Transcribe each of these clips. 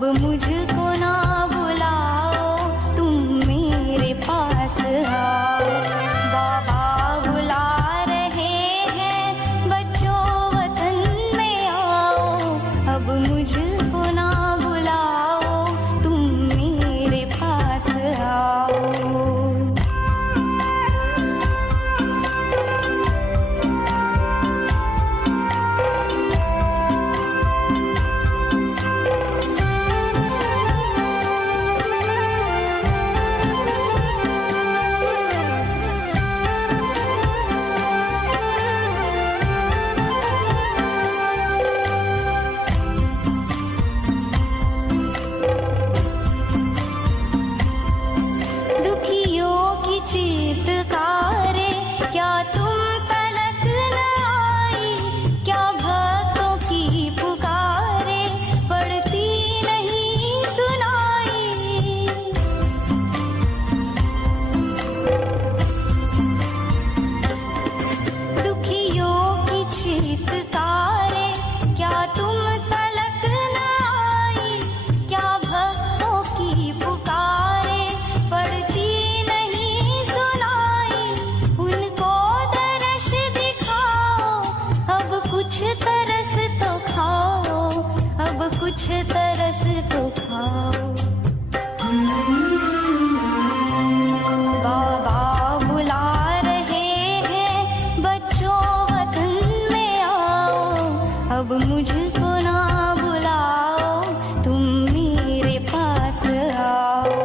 अब मुझको ना बुलाओ, तुम मेरे पास आओ। बाबा बुला रहे हैं, बच्चों वतन में आओ। अब मुझको ना बुलाओ, तुम मेरे पास आओ। दुखियों की चीत्कारें क्या तुम तलक न आई? क्या भक्तों की पुकारें पड़ती नहीं सुनाई? दुखियों की चीत्कारें क्या तुम तलक न आई? क्या भक्तों की पुकारें पड़ती नहीं सुनाई? उनको दर्श दिखाओ, अब कुछ तरस तो खाओ, अब कुछ तरस तो खाओ। बाबा बुला रहे हैं, बच्चों वतन में आओ। अब मुझको ना बुलाओ, तुम मेरे पास आओ।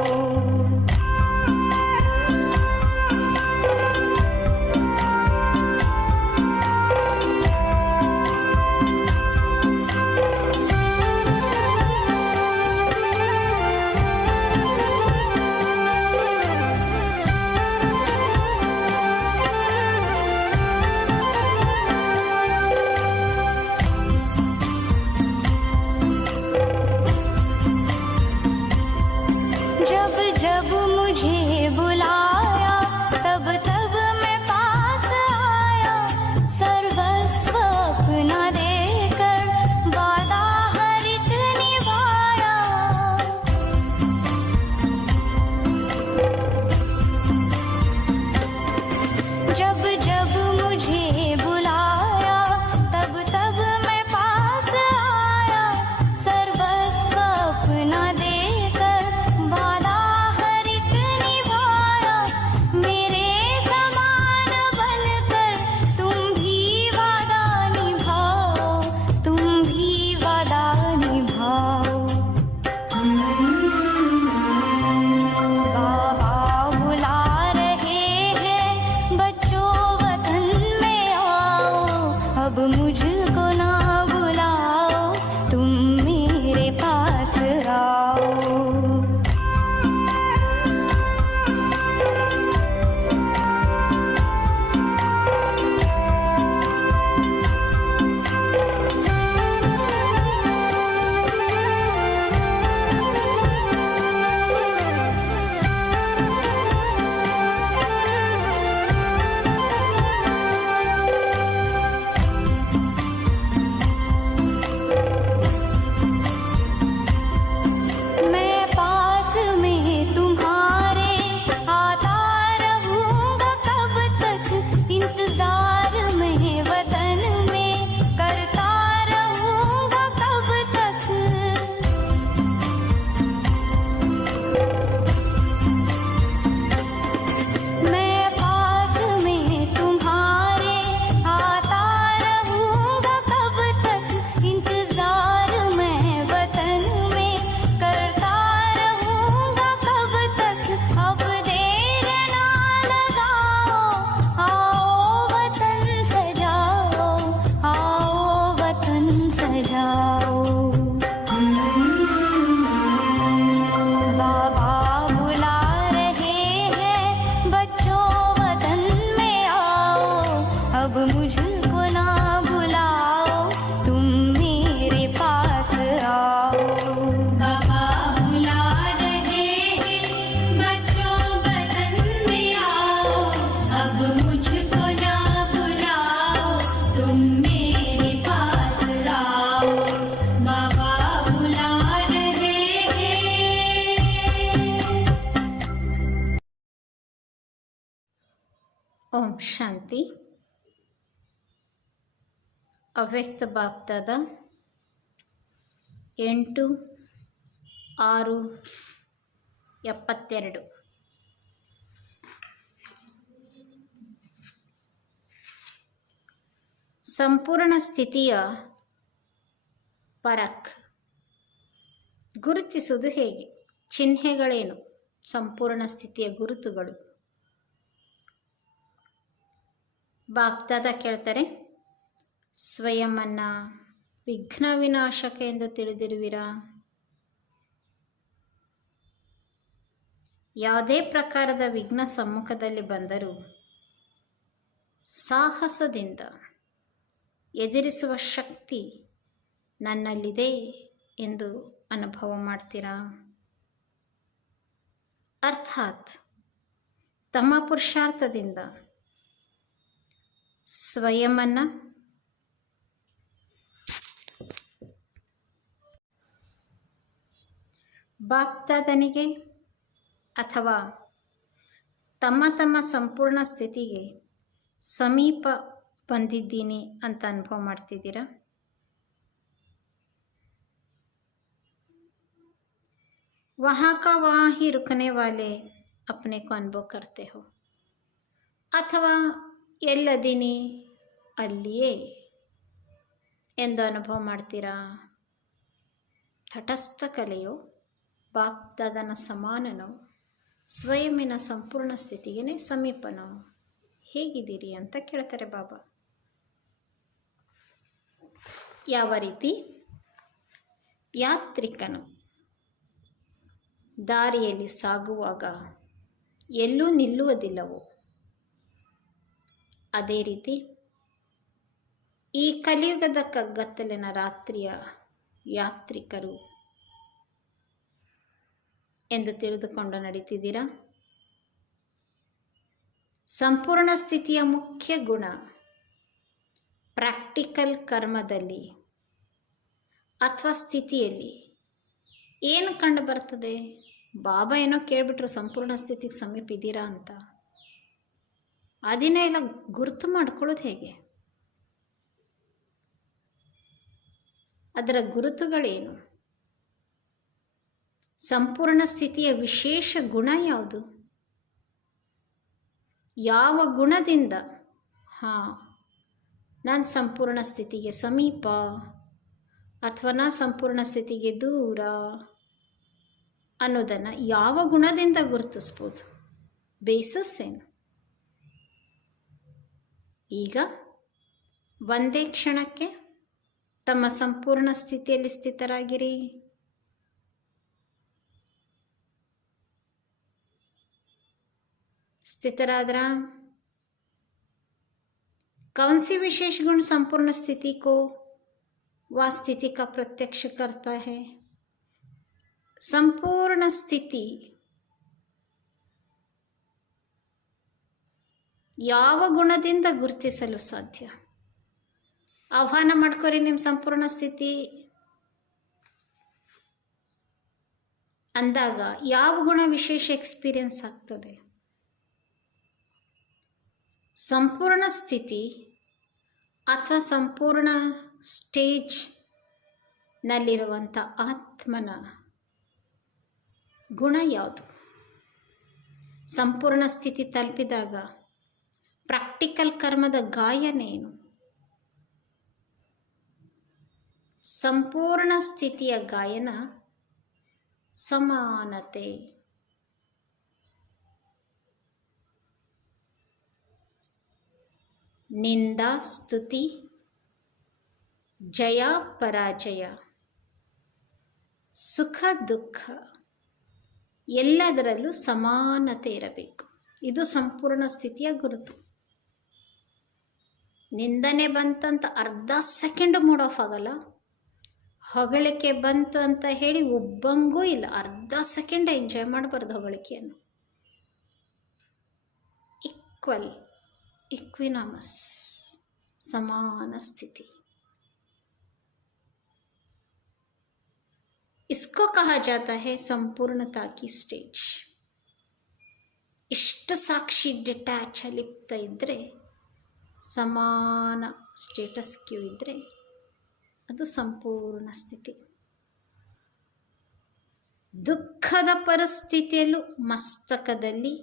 ಓಂ ಶಾಂತಿ. ಅವ್ಯಕ್ತ ಬಾಪ್ದಾದ 8/6/72. ಸಂಪೂರ್ಣ ಸ್ಥಿತಿಯ ಪರಖ್ ಗುರುತಿಸುವುದು ಹೇಗೆ? ಚಿಹ್ನೆಗಳೇನು? ಸಂಪೂರ್ಣ ಸ್ಥಿತಿಯ ಗುರುತುಗಳು. ಬಾಪ್ದಾದ ಕೇಳ್ತಾರೆ, ಸ್ವಯಂನ ವಿಘ್ನ ವಿನಾಶಕ ಎಂದು ತಿಳಿದಿರುವಿರಾ? ಯಾವುದೇ ಪ್ರಕಾರದ ವಿಘ್ನ ಸಮ್ಮುಖದಲ್ಲಿ ಬಂದರೂ ಸಾಹಸದಿಂದ ಎದುರಿಸುವ ಶಕ್ತಿ ನನ್ನಲ್ಲಿದೆ ಎಂದು ಅನುಭವ ಮಾಡ್ತೀರಾ? ಅರ್ಥಾತ್ ತಮ್ಮ ಪುರುಷಾರ್ಥದಿಂದ ಸ್ವಯಂನ ಬಾಪ್ದಾದನಿಗೆ ಅಥವಾ ತಮ್ಮ ಸಂಪೂರ್ಣ ಸ್ಥಿತಿಗೆ ಸಮೀಪ ಬಂದಿದ್ದೀನಿ ಅಂತ ಅನುಭವ ಮಾಡ್ತಿದ್ದೀರಾ? वहाँ का वहाँ ही रुकने वाले अपने को अनुभव करते हो, ಅಥವಾ ಎಲ್ಲದೀನಿ ಅಲ್ಲಿಯೇ ಎಂದು ಅನುಭವ ಮಾಡ್ತೀರಾ? ತಟಸ್ಥ ಕಲೆಯೋ ಬಾಪ್ದಾದನ ಸಮಾನನೋ ಸ್ವಯಂನ ಸಂಪೂರ್ಣ ಸ್ಥಿತಿಗೆ ಸಮೀಪನೋ ಹೇಗಿದ್ದೀರಿ ಅಂತ ಕೇಳ್ತಾರೆ ಬಾಬಾ. ಯಾವ ರೀತಿ ಯಾತ್ರಿಕನು ದಾರಿಯಲ್ಲಿ ಸಾಗುವಾಗ ಎಲ್ಲೂ ನಿಲ್ಲುವುದಿಲ್ಲವೋ, ಅದೇ ರೀತಿ ಈ ಕಲಿಯುಗದ ಕಗ್ಗತ್ತಲಿನ ರಾತ್ರಿಯ ಯಾತ್ರಿಕರು ಎಂದು ತಿಳಿದುಕೊಂಡು ನಡೀತಿದ್ದೀರಾ? ಸಂಪೂರ್ಣ ಸ್ಥಿತಿಯ ಮುಖ್ಯ ಗುಣ ಪ್ರಾಕ್ಟಿಕಲ್ ಕರ್ಮದಲ್ಲಿ ಅಥವಾ ಸ್ಥಿತಿಯಲ್ಲಿ ಏನು ಕಂಡು ಬರ್ತದೆ? ಬಾಬಾ ಏನೋ ಕೇಳಿಬಿಟ್ರು ಸಂಪೂರ್ಣ ಸ್ಥಿತಿಗೆ ಸಮೀಪ ಇದ್ದೀರಾ ಅಂತ. ಅದನ್ನೇ ಎಲ್ಲ ಗುರುತು ಮಾಡ್ಕೊಳ್ಳೋದು ಹೇಗೆ? ಅದರ ಗುರುತುಗಳೇನು? ಸಂಪೂರ್ಣ ಸ್ಥಿತಿಯ ವಿಶೇಷ ಗುಣ ಯಾವುದು? ಯಾವ ಗುಣದಿಂದ ನಾನು ಸಂಪೂರ್ಣ ಸ್ಥಿತಿಗೆ ಸಮೀಪ ಅಥವಾ ನಾ ಸಂಪೂರ್ಣ ಸ್ಥಿತಿಗೆ ದೂರ ಅನ್ನೋದನ್ನು ಯಾವ ಗುಣದಿಂದ ಗುರುತಿಸ್ಬೋದು? ಬೇಸಸ್ ಏನು? ಈಗ ಒಂದೇ ಕ್ಷಣಕ್ಕೆ ತಮ್ಮ ಸಂಪೂರ್ಣ ಸ್ಥಿತಿಯಲ್ಲಿ ಸ್ಥಿತರಾಗಿರಿ. ಸ್ಥಿತರಾದ್ರ कौन सी विशेष गुण संपूर्ण स्थिति को व स्थिति का प्रत्यक्ष करता है? संपूर्ण स्थिति ಯಾವ ಗುಣದಿಂದ ಗುರುತಿಸಲು ಸಾಧ್ಯ? ಆಹ್ವಾನ ಮಾಡ್ಕೊರಿ ನಿಮ್ಮ ಸಂಪೂರ್ಣ ಸ್ಥಿತಿ ಅಂದಾಗ ಯಾವ ಗುಣ ವಿಶೇಷ ಎಕ್ಸ್ಪೀರಿಯನ್ಸ್ ಆಗ್ತದೆ? ಸಂಪೂರ್ಣ ಸ್ಥಿತಿ ಅಥವಾ ಸಂಪೂರ್ಣ ಸ್ಟೇಜ್ನಲ್ಲಿರುವಂಥ ಆತ್ಮನ ಗುಣ ಯಾವುದು? ಸಂಪೂರ್ಣ ಸ್ಥಿತಿ ತಲುಪಿದಾಗ ಪ್ರಾಕ್ಟಿಕಲ್ ಕರ್ಮದ ಗಾಯನೇನು? ಸಂಪೂರ್ಣ ಸ್ಥಿತಿಯ ಗಾಯನ ಸಮಾನತೆ. ನಿಂದಾ ಸ್ತುತಿ, ಜಯ ಪರಾಜಯ, ಸುಖ ದುಃಖ ಎಲ್ಲದರಲ್ಲೂ ಸಮಾನತೆ ಇರಬೇಕು. ಇದು ಸಂಪೂರ್ಣ ಸ್ಥಿತಿಯ ಗುರುತು. ನಿಂದನೆ ಬಂತಂತ ಅರ್ಧ ಸೆಕೆಂಡ್ ಮೂಡ್ ಆಫ್ ಆಗಲ್ಲ. ಹೊಗಳಿಕೆ ಬಂತು ಅಂತ ಹೇಳಿ ಒಬ್ಬಂಗೂ ಇಲ್ಲ, ಅರ್ಧ ಸೆಕೆಂಡ್ ಎಂಜಾಯ್ ಮಾಡಬಾರ್ದು ಹೊಗಳಿಕೆಯನ್ನು. ಈಕ್ವಲ್, इक्विनामस, समान स्थिति, इसको कहा जाता है संपूर्णता की स्टेज. ಇಷ್ಟು ಸಾಕ್ಷಿ ಡಿಟ್ಯಾಚ್ ಲಿಪ್ತ ಇದ್ದರೆ, ಸಮಾನ ಸ್ಟೇಟಸ್ ಕ್ಯೂ ಇದ್ದರೆ ಅದು ಸಂಪೂರ್ಣ ಸ್ಥಿತಿ. ದುಃಖದ ಪರಿಸ್ಥಿತಿಯಲ್ಲೂ ಮಸ್ತಕದಲ್ಲಿ,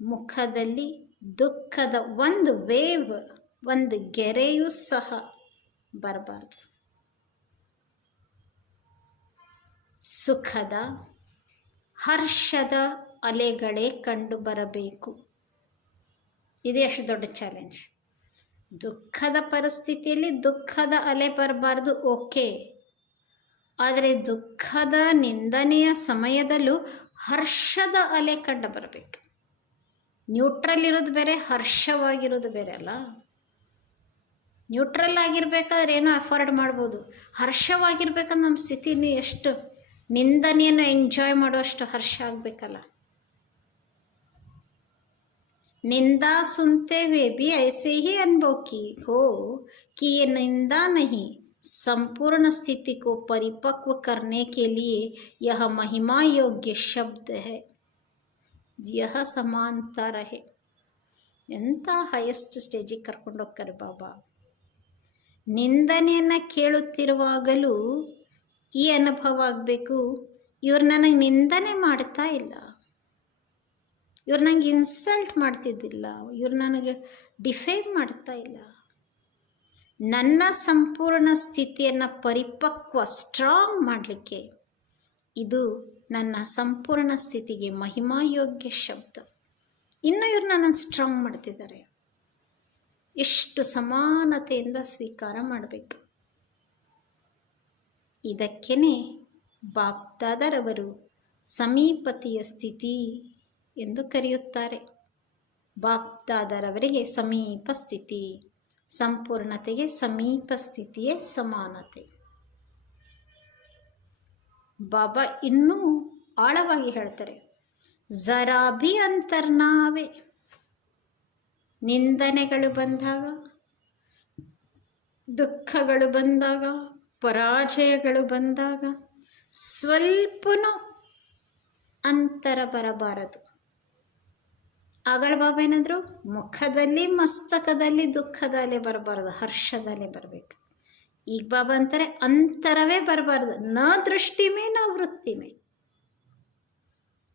ಮುಖದಲ್ಲಿ ದುಃಖದ ಒಂದು ವೇವ್, ಒಂದು ಗೆರೆಯೂ ಸಹ ಬರಬಾರ್ದು. ಸುಖದ, ಹರ್ಷದ ಅಲೆಗಳೇ ಕಂಡು ಬರಬೇಕು. ಇದು ಎಷ್ಟು ದೊಡ್ಡ ಚಾಲೆಂಜ್. ದುಃಖದ ಪರಿಸ್ಥಿತಿಯಲ್ಲಿ ದುಃಖದ ಅಲೆ ಬರಬಾರ್ದು, ಓಕೆ. ಆದರೆ ದುಃಖದ ನಿಂದನೆಯ ಸಮಯದಲ್ಲೂ ಹರ್ಷದ ಅಲೆ ಕಂಡು ಬರಬೇಕು. ನ್ಯೂಟ್ರಲ್ ಇರೋದು ಬೇರೆ, ಹರ್ಷವಾಗಿರೋದು ಬೇರೆ ಅಲ್ಲ. ನ್ಯೂಟ್ರಲ್ ಆಗಿರ್ಬೇಕಾದ್ರೆ ಏನೋ ಅಫೋರ್ಡ್ ಮಾಡ್ಬೋದು. ಹರ್ಷವಾಗಿರ್ಬೇಕಂದ್ರೆ ನಮ್ಮ ಸ್ಥಿತಿನೂ ಎಷ್ಟು ನಿಂದನೆಯನ್ನು ಎಂಜಾಯ್ ಮಾಡುವಷ್ಟು ಹರ್ಷ ಆಗಬೇಕಲ್ಲ. निंदा सुनते हुए भी ऐसे ही अनुभव की हो कि ये निंदा नहीं, संपूर्ण स्थिति को परिपक्व करने के लिए यह महिमा योग्य शब्द है. यह समानता रहे. ಎಂಥ ಹೈಯೆಸ್ಟ್ ಸ್ಟೇಜಿಗೆ ಕರ್ಕೊಂಡು ಹೋಗ್ತಾರೆ ಬಾಬಾ. ನಿಂದನೆಯನ್ನು ಕೇಳುತ್ತಿರುವಾಗಲೂ ಈ ಅನುಭವ ಆಗಬೇಕು, ಇವ್ರು ನನಗೆ ನಿಂದನೆ ಮಾಡ್ತಾ ಇಲ್ಲ, ಇವ್ರು ನನಗೆ ಇನ್ಸಲ್ಟ್ ಮಾಡ್ತಿದ್ದಿಲ್ಲ, ಇವ್ರು ನನಗೆ ಡಿಫೇಮ್ ಮಾಡ್ತಾ ಇಲ್ಲ. ನನ್ನ ಸಂಪೂರ್ಣ ಸ್ಥಿತಿಯನ್ನು ಪರಿಪಕ್ವ, ಸ್ಟ್ರಾಂಗ್ ಮಾಡಲಿಕ್ಕೆ ಇದು ನನ್ನ ಸಂಪೂರ್ಣ ಸ್ಥಿತಿಗೆ ಮಹಿಮಾಯೋಗ್ಯ ಶಬ್ದ. ಇನ್ನು ಇವ್ರು ನನ್ನನ್ನು ಸ್ಟ್ರಾಂಗ್ ಮಾಡ್ತಿದ್ದಾರೆ. ಎಷ್ಟು ಸಮಾನತೆಯಿಂದ ಸ್ವೀಕಾರ ಮಾಡಬೇಕು. ಇದಕ್ಕೇ ಬಾಪ್ದಾದರವರು ಸಮೀಪತೆಯ ಸ್ಥಿತಿ ಎಂದು ಕರೆಯುತ್ತಾರೆ. ಬಾಪ್ದಾದರವರಿಗೆ ಸಮೀಪ ಸ್ಥಿತಿ, ಸಂಪೂರ್ಣತೆಗೆ ಸಮೀಪ ಸ್ಥಿತಿಯೇ ಸಮಾನತೆ. ಬಾಬಾ ಇನ್ನೂ ಆಳವಾಗಿ ಹೇಳ್ತಾರೆ, ಜರಾ ಭಿ ಅಂತರ್ನಾವೆ. ನಿಂದನೆಗಳು ಬಂದಾಗ, ದುಃಖಗಳು ಬಂದಾಗ, ಪರಾಜಯಗಳು ಬಂದಾಗ ಸ್ವಲ್ಪನೂ ಅಂತರ ಬರಬಾರದು. ಆಗಳ ಬಾಬಾ ಏನಾದರೂ ಮುಖದಲ್ಲಿ, ಮಸ್ತಕದಲ್ಲಿ ದುಃಖದ ಅಲೆ ಬರಬಾರ್ದು, ಹರ್ಷದ ಅಲೆ ಬರಬೇಕು. ಈಗ ಬಾಬಾ ಅಂತಾರೆ ಅಂತರವೇ ಬರಬಾರ್ದು. ನ ದೃಷ್ಟಿ ಮೇ ನ ವೃತ್ತಿ ಮೇ.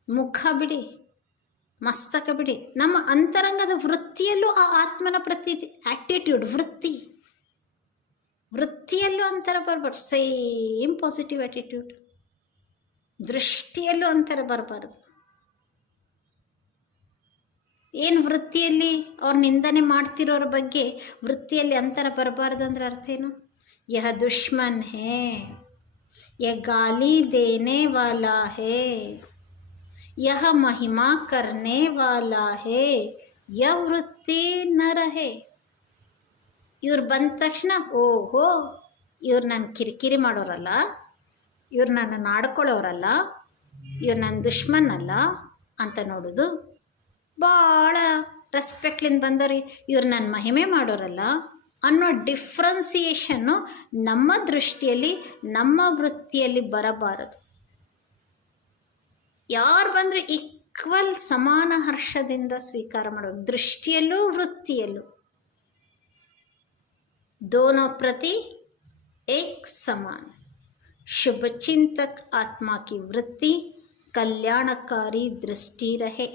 ಮುಖ ಬಿಡಿ, ಮಸ್ತಕ ಬಿಡಿ, ನಮ್ಮ ಅಂತರಂಗದ ವೃತ್ತಿಯಲ್ಲೂ ಆ ಆತ್ಮನ ಪ್ರತಿ ಆ್ಯಕ್ಟಿಟ್ಯೂಡ್, ವೃತ್ತಿಯಲ್ಲೂ ಅಂತರ ಬರಬಾರ್ದು. Same positive attitude. ದೃಷ್ಟಿಯಲ್ಲೂ ಅಂತರ ಬರಬಾರ್ದು. ಏನು ವೃತ್ತಿಯಲ್ಲಿ ಅವ್ರು ನಿಂದನೆ ಮಾಡ್ತಿರೋರ ಬಗ್ಗೆ ವೃತ್ತಿಯಲ್ಲಿ ಅಂತರ ಬರಬಾರ್ದು ಅಂದ್ರೆ ಅರ್ಥ ಏನು? ಯಹ ದುಶ್ಮನ್ ಹೇ, ಯಹ ಗಾಲಿ ದೇನೆ ವಾಲಾ ಹೇ, ಯಹ ಮಹಿಮಾ ಕರ್ನೆ ವಾಲಾ ಹೇ, ಯ ವೃತ್ತಿ ನ ರಹೆ. ಇವ್ರು ಬಂದ ತಕ್ಷಣ ಓಹೋ ಇವ್ರು ನನ್ನ ಕಿರಿಕಿರಿ ಮಾಡೋರಲ್ಲ, ಇವ್ರು ನನ್ನ ಆಡ್ಕೊಳ್ಳೋರಲ್ಲ, ಇವ್ರು ನನ್ನ ದುಶ್ಮನ್ ಅಲ್ಲ ಅಂತ ನೋಡೋದು. ಭಾಳ ರೆಸ್ಪೆಕ್ಟ್ಲಿಂದ ಬಂದವ್ರಿ, ಇವ್ರು ನನ್ನ ಮಹಿಮೆ ಮಾಡೋರಲ್ಲ ಅನ್ನೋ ಡಿಫ್ರೆನ್ಸಿಯೇಷನ್ನು ನಮ್ಮ ದೃಷ್ಟಿಯಲ್ಲಿ, ನಮ್ಮ ವೃತ್ತಿಯಲ್ಲಿ ಬರಬಾರದು. ಯಾರು ಬಂದರೆ ಈಕ್ವಲ್, ಸಮಾನ ಹರ್ಷದಿಂದ ಸ್ವೀಕಾರ ಮಾಡೋದು, ದೃಷ್ಟಿಯಲ್ಲೂ ವೃತ್ತಿಯಲ್ಲೂ. दोनों प्रति एक समान. शुभचिंतक आत्मा की वृत्ति कल्याणकारी दृष्टि रहे.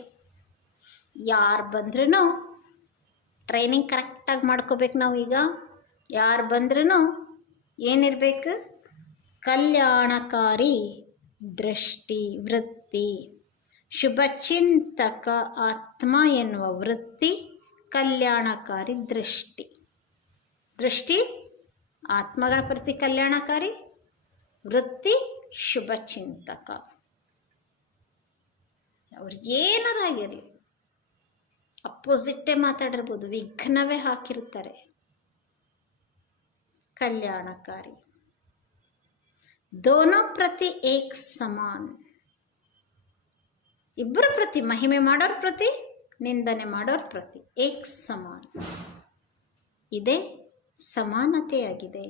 ಯಾರು ಬಂದ್ರೂ ಟ್ರೈನಿಂಗ್ ಕರೆಕ್ಟಾಗಿ ಮಾಡ್ಕೋಬೇಕು ನಾವು. ಈಗ ಯಾರು ಬಂದ್ರೂ ಏನಿರಬೇಕು? ಕಲ್ಯಾಣಕಾರಿ ದೃಷ್ಟಿ, ವೃತ್ತಿ. ಶುಭಚಿಂತಕ ಆತ್ಮ ಎನ್ನುವ ವೃತ್ತಿ, ಕಲ್ಯಾಣಕಾರಿ ದೃಷ್ಟಿ. ದೃಷ್ಟಿ ಆತ್ಮಗಳ ಪ್ರತಿ ಕಲ್ಯಾಣಕಾರಿ, ವೃತ್ತಿ ಶುಭಚಿಂತಕ. ಅವ್ರಿಗೇನಾರಾಗಿರಲಿ, ಅಪೋಸಿಟ್ಟೇ ಮಾತಾಡಿರ್ಬೋದು, ವಿಘ್ನವೇ ಹಾಕಿರ್ತಾರೆ, ಕಲ್ಯಾಣಕಾರಿ. ದೋನೋ ಪ್ರತಿ ಏಕ್ ಸಮಾನ್. ಇಬ್ಬರ ಪ್ರತಿ, ಮಹಿಮೆ ಮಾಡೋರ ಪ್ರತಿ, ನಿಂದನೆ ಮಾಡೋರ ಪ್ರತಿ ಏಕ್ ಸಮಾನ್. ಇದೇ ಸಮಾನತೆಯಾಗಿದೆ.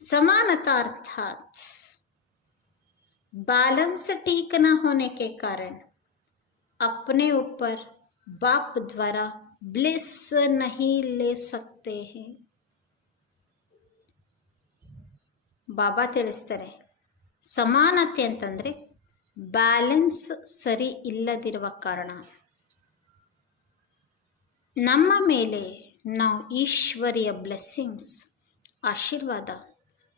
ಸಮಾನತಾ ಅರ್ಥಾತ್ बैलेंस ठीक न होने के कारण अपने ऊपर बाप द्वारा ब्लिस नहीं ले सकते हैं. ಬಾಬಾ ತಿಳಿಸ್ತಾರೆ, ಸಮಾನತೆ ಅಂತಂದರೆ ಬ್ಯಾಲೆನ್ಸ್ ಸರಿ ಇಲ್ಲದಿರುವ ಕಾರಣ ನಮ್ಮ ಮೇಲೆ ನಾವು ಈಶ್ವರಿಯ ಬ್ಲೆಸ್ಸಿಂಗ್ಸ್, ಆಶೀರ್ವಾದ,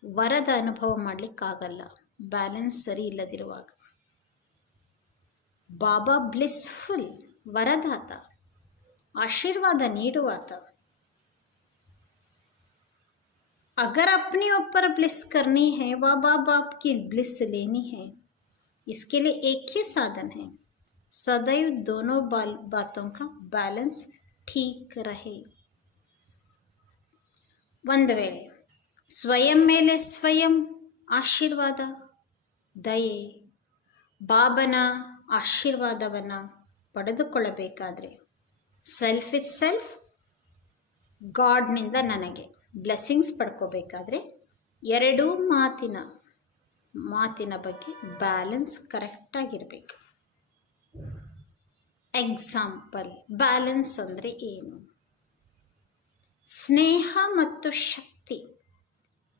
ವರದ ಅನುಭವ ಮಾಡಲಿಕ್ಕಾಗಲ್ಲ. ಬ್ಯಾಲೆನ್ಸ್ ಸರಿ ಇಲ್ಲದಿರುವಾಗ ಬಾಬಾ ಬ್ಲಿಸ್ಫುಲ್, ವರದಾತ, ಆಶೀರ್ವಾದ ನೀಡುವಾತ. अगर अपने ऊपर ब्लिस करनी है, बाबा बाप की ब्लिस लेनी है, इसके लिए एक ही साधन है, सदैव दोनों बातों का बैलेंस ठीक रहे. ಒಂದು ವೇಳೆ ಸ್ವಯಂ ಮೇಲೆ ಸ್ವಯಂ ಆಶೀರ್ವಾದ, ದಯೆ, ಬಾಬನ ಆಶೀರ್ವಾದವನ್ನು ಪಡೆದುಕೊಳ್ಳಬೇಕಾದ್ರೆ ಸೆಲ್ಫ್ ಇಟ್ ಸೆಲ್ಫ್, ಗಾಡ್ನಿಂದ ನನಗೆ ಬ್ಲೆಸ್ಸಿಂಗ್ಸ್ ಪಡ್ಕೋಬೇಕಾದ್ರೆ ಎರಡೂ ಮಾತಿನ ಬಗ್ಗೆ ಬ್ಯಾಲೆನ್ಸ್ ಕರೆಕ್ಟಾಗಿರಬೇಕು. ಎಕ್ಸಾಂಪಲ್, ಬ್ಯಾಲೆನ್ಸ್ ಅಂದರೆ ಏನು? ಸ್ನೇಹ ಮತ್ತು ಶಕ್ತಿ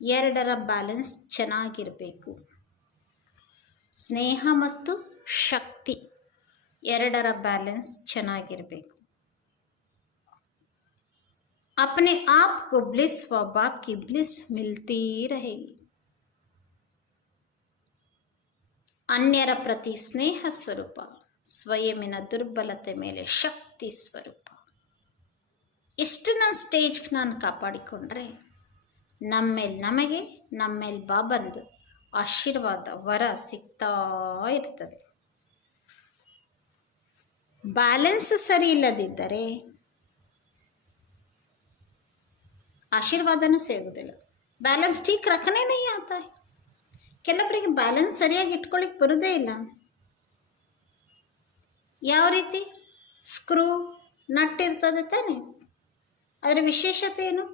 ಎರಡರ ಬ್ಯಾಲೆನ್ಸ್ ಚೆನ್ನಾಗಿರಬೇಕು. ಸ್ನೇಹ ಮತ್ತು ಶಕ್ತಿ ಎರಡರ ಬ್ಯಾಲೆನ್ಸ್ ಚೆನ್ನಾಗಿರಬೇಕು. अपने आप को ब्लिस व बाप की ब्लिस मिलती रहेगी. अन्यर प्रति स्नेह स्वरूप, ಸ್ವಯಮಿನ ದುರ್ಬಲತೆ ಮೇಲೆ ಶಕ್ತಿ ಸ್ವರೂಪ. ಇಷ್ಟನ್ನ ಸ್ಟೇಜ್ಗೆ ನಾನು ಕಾಪಾಡಿಕೊಂಡ್ರೆ ನಮ್ಮೇಲೆ ನಮ್ಮೇಲೆ ಬಾಬಂದು ಆಶೀರ್ವಾದ, ವರ ಸಿಗ್ತಾ ಇರ್ತದೆ. ಬ್ಯಾಲೆನ್ಸ್ ಸರಿ ಇಲ್ಲದಿದ್ದರೆ ಆಶೀರ್ವಾದನೂ ಸಿಗೋದಿಲ್ಲ. ಬ್ಯಾಲೆನ್ಸ್ ಠೀಕ್ ರಖನೆ ನೈ ಆತಾ ಹೈ. ಕೆಲವರಿಗೆ ಬ್ಯಾಲೆನ್ಸ್ ಸರಿಯಾಗಿ ಇಟ್ಕೊಳ್ಳಿಕ್ಕೆ ಬರೋದೇ ಇಲ್ಲ. ಯಾವ ರೀತಿ? ಸ್ಕ್ರೂ ನಟ್ ಇರ್ತದೆ ತಾನೆ, ಅದರ ವಿಶೇಷತೆ ಏನು?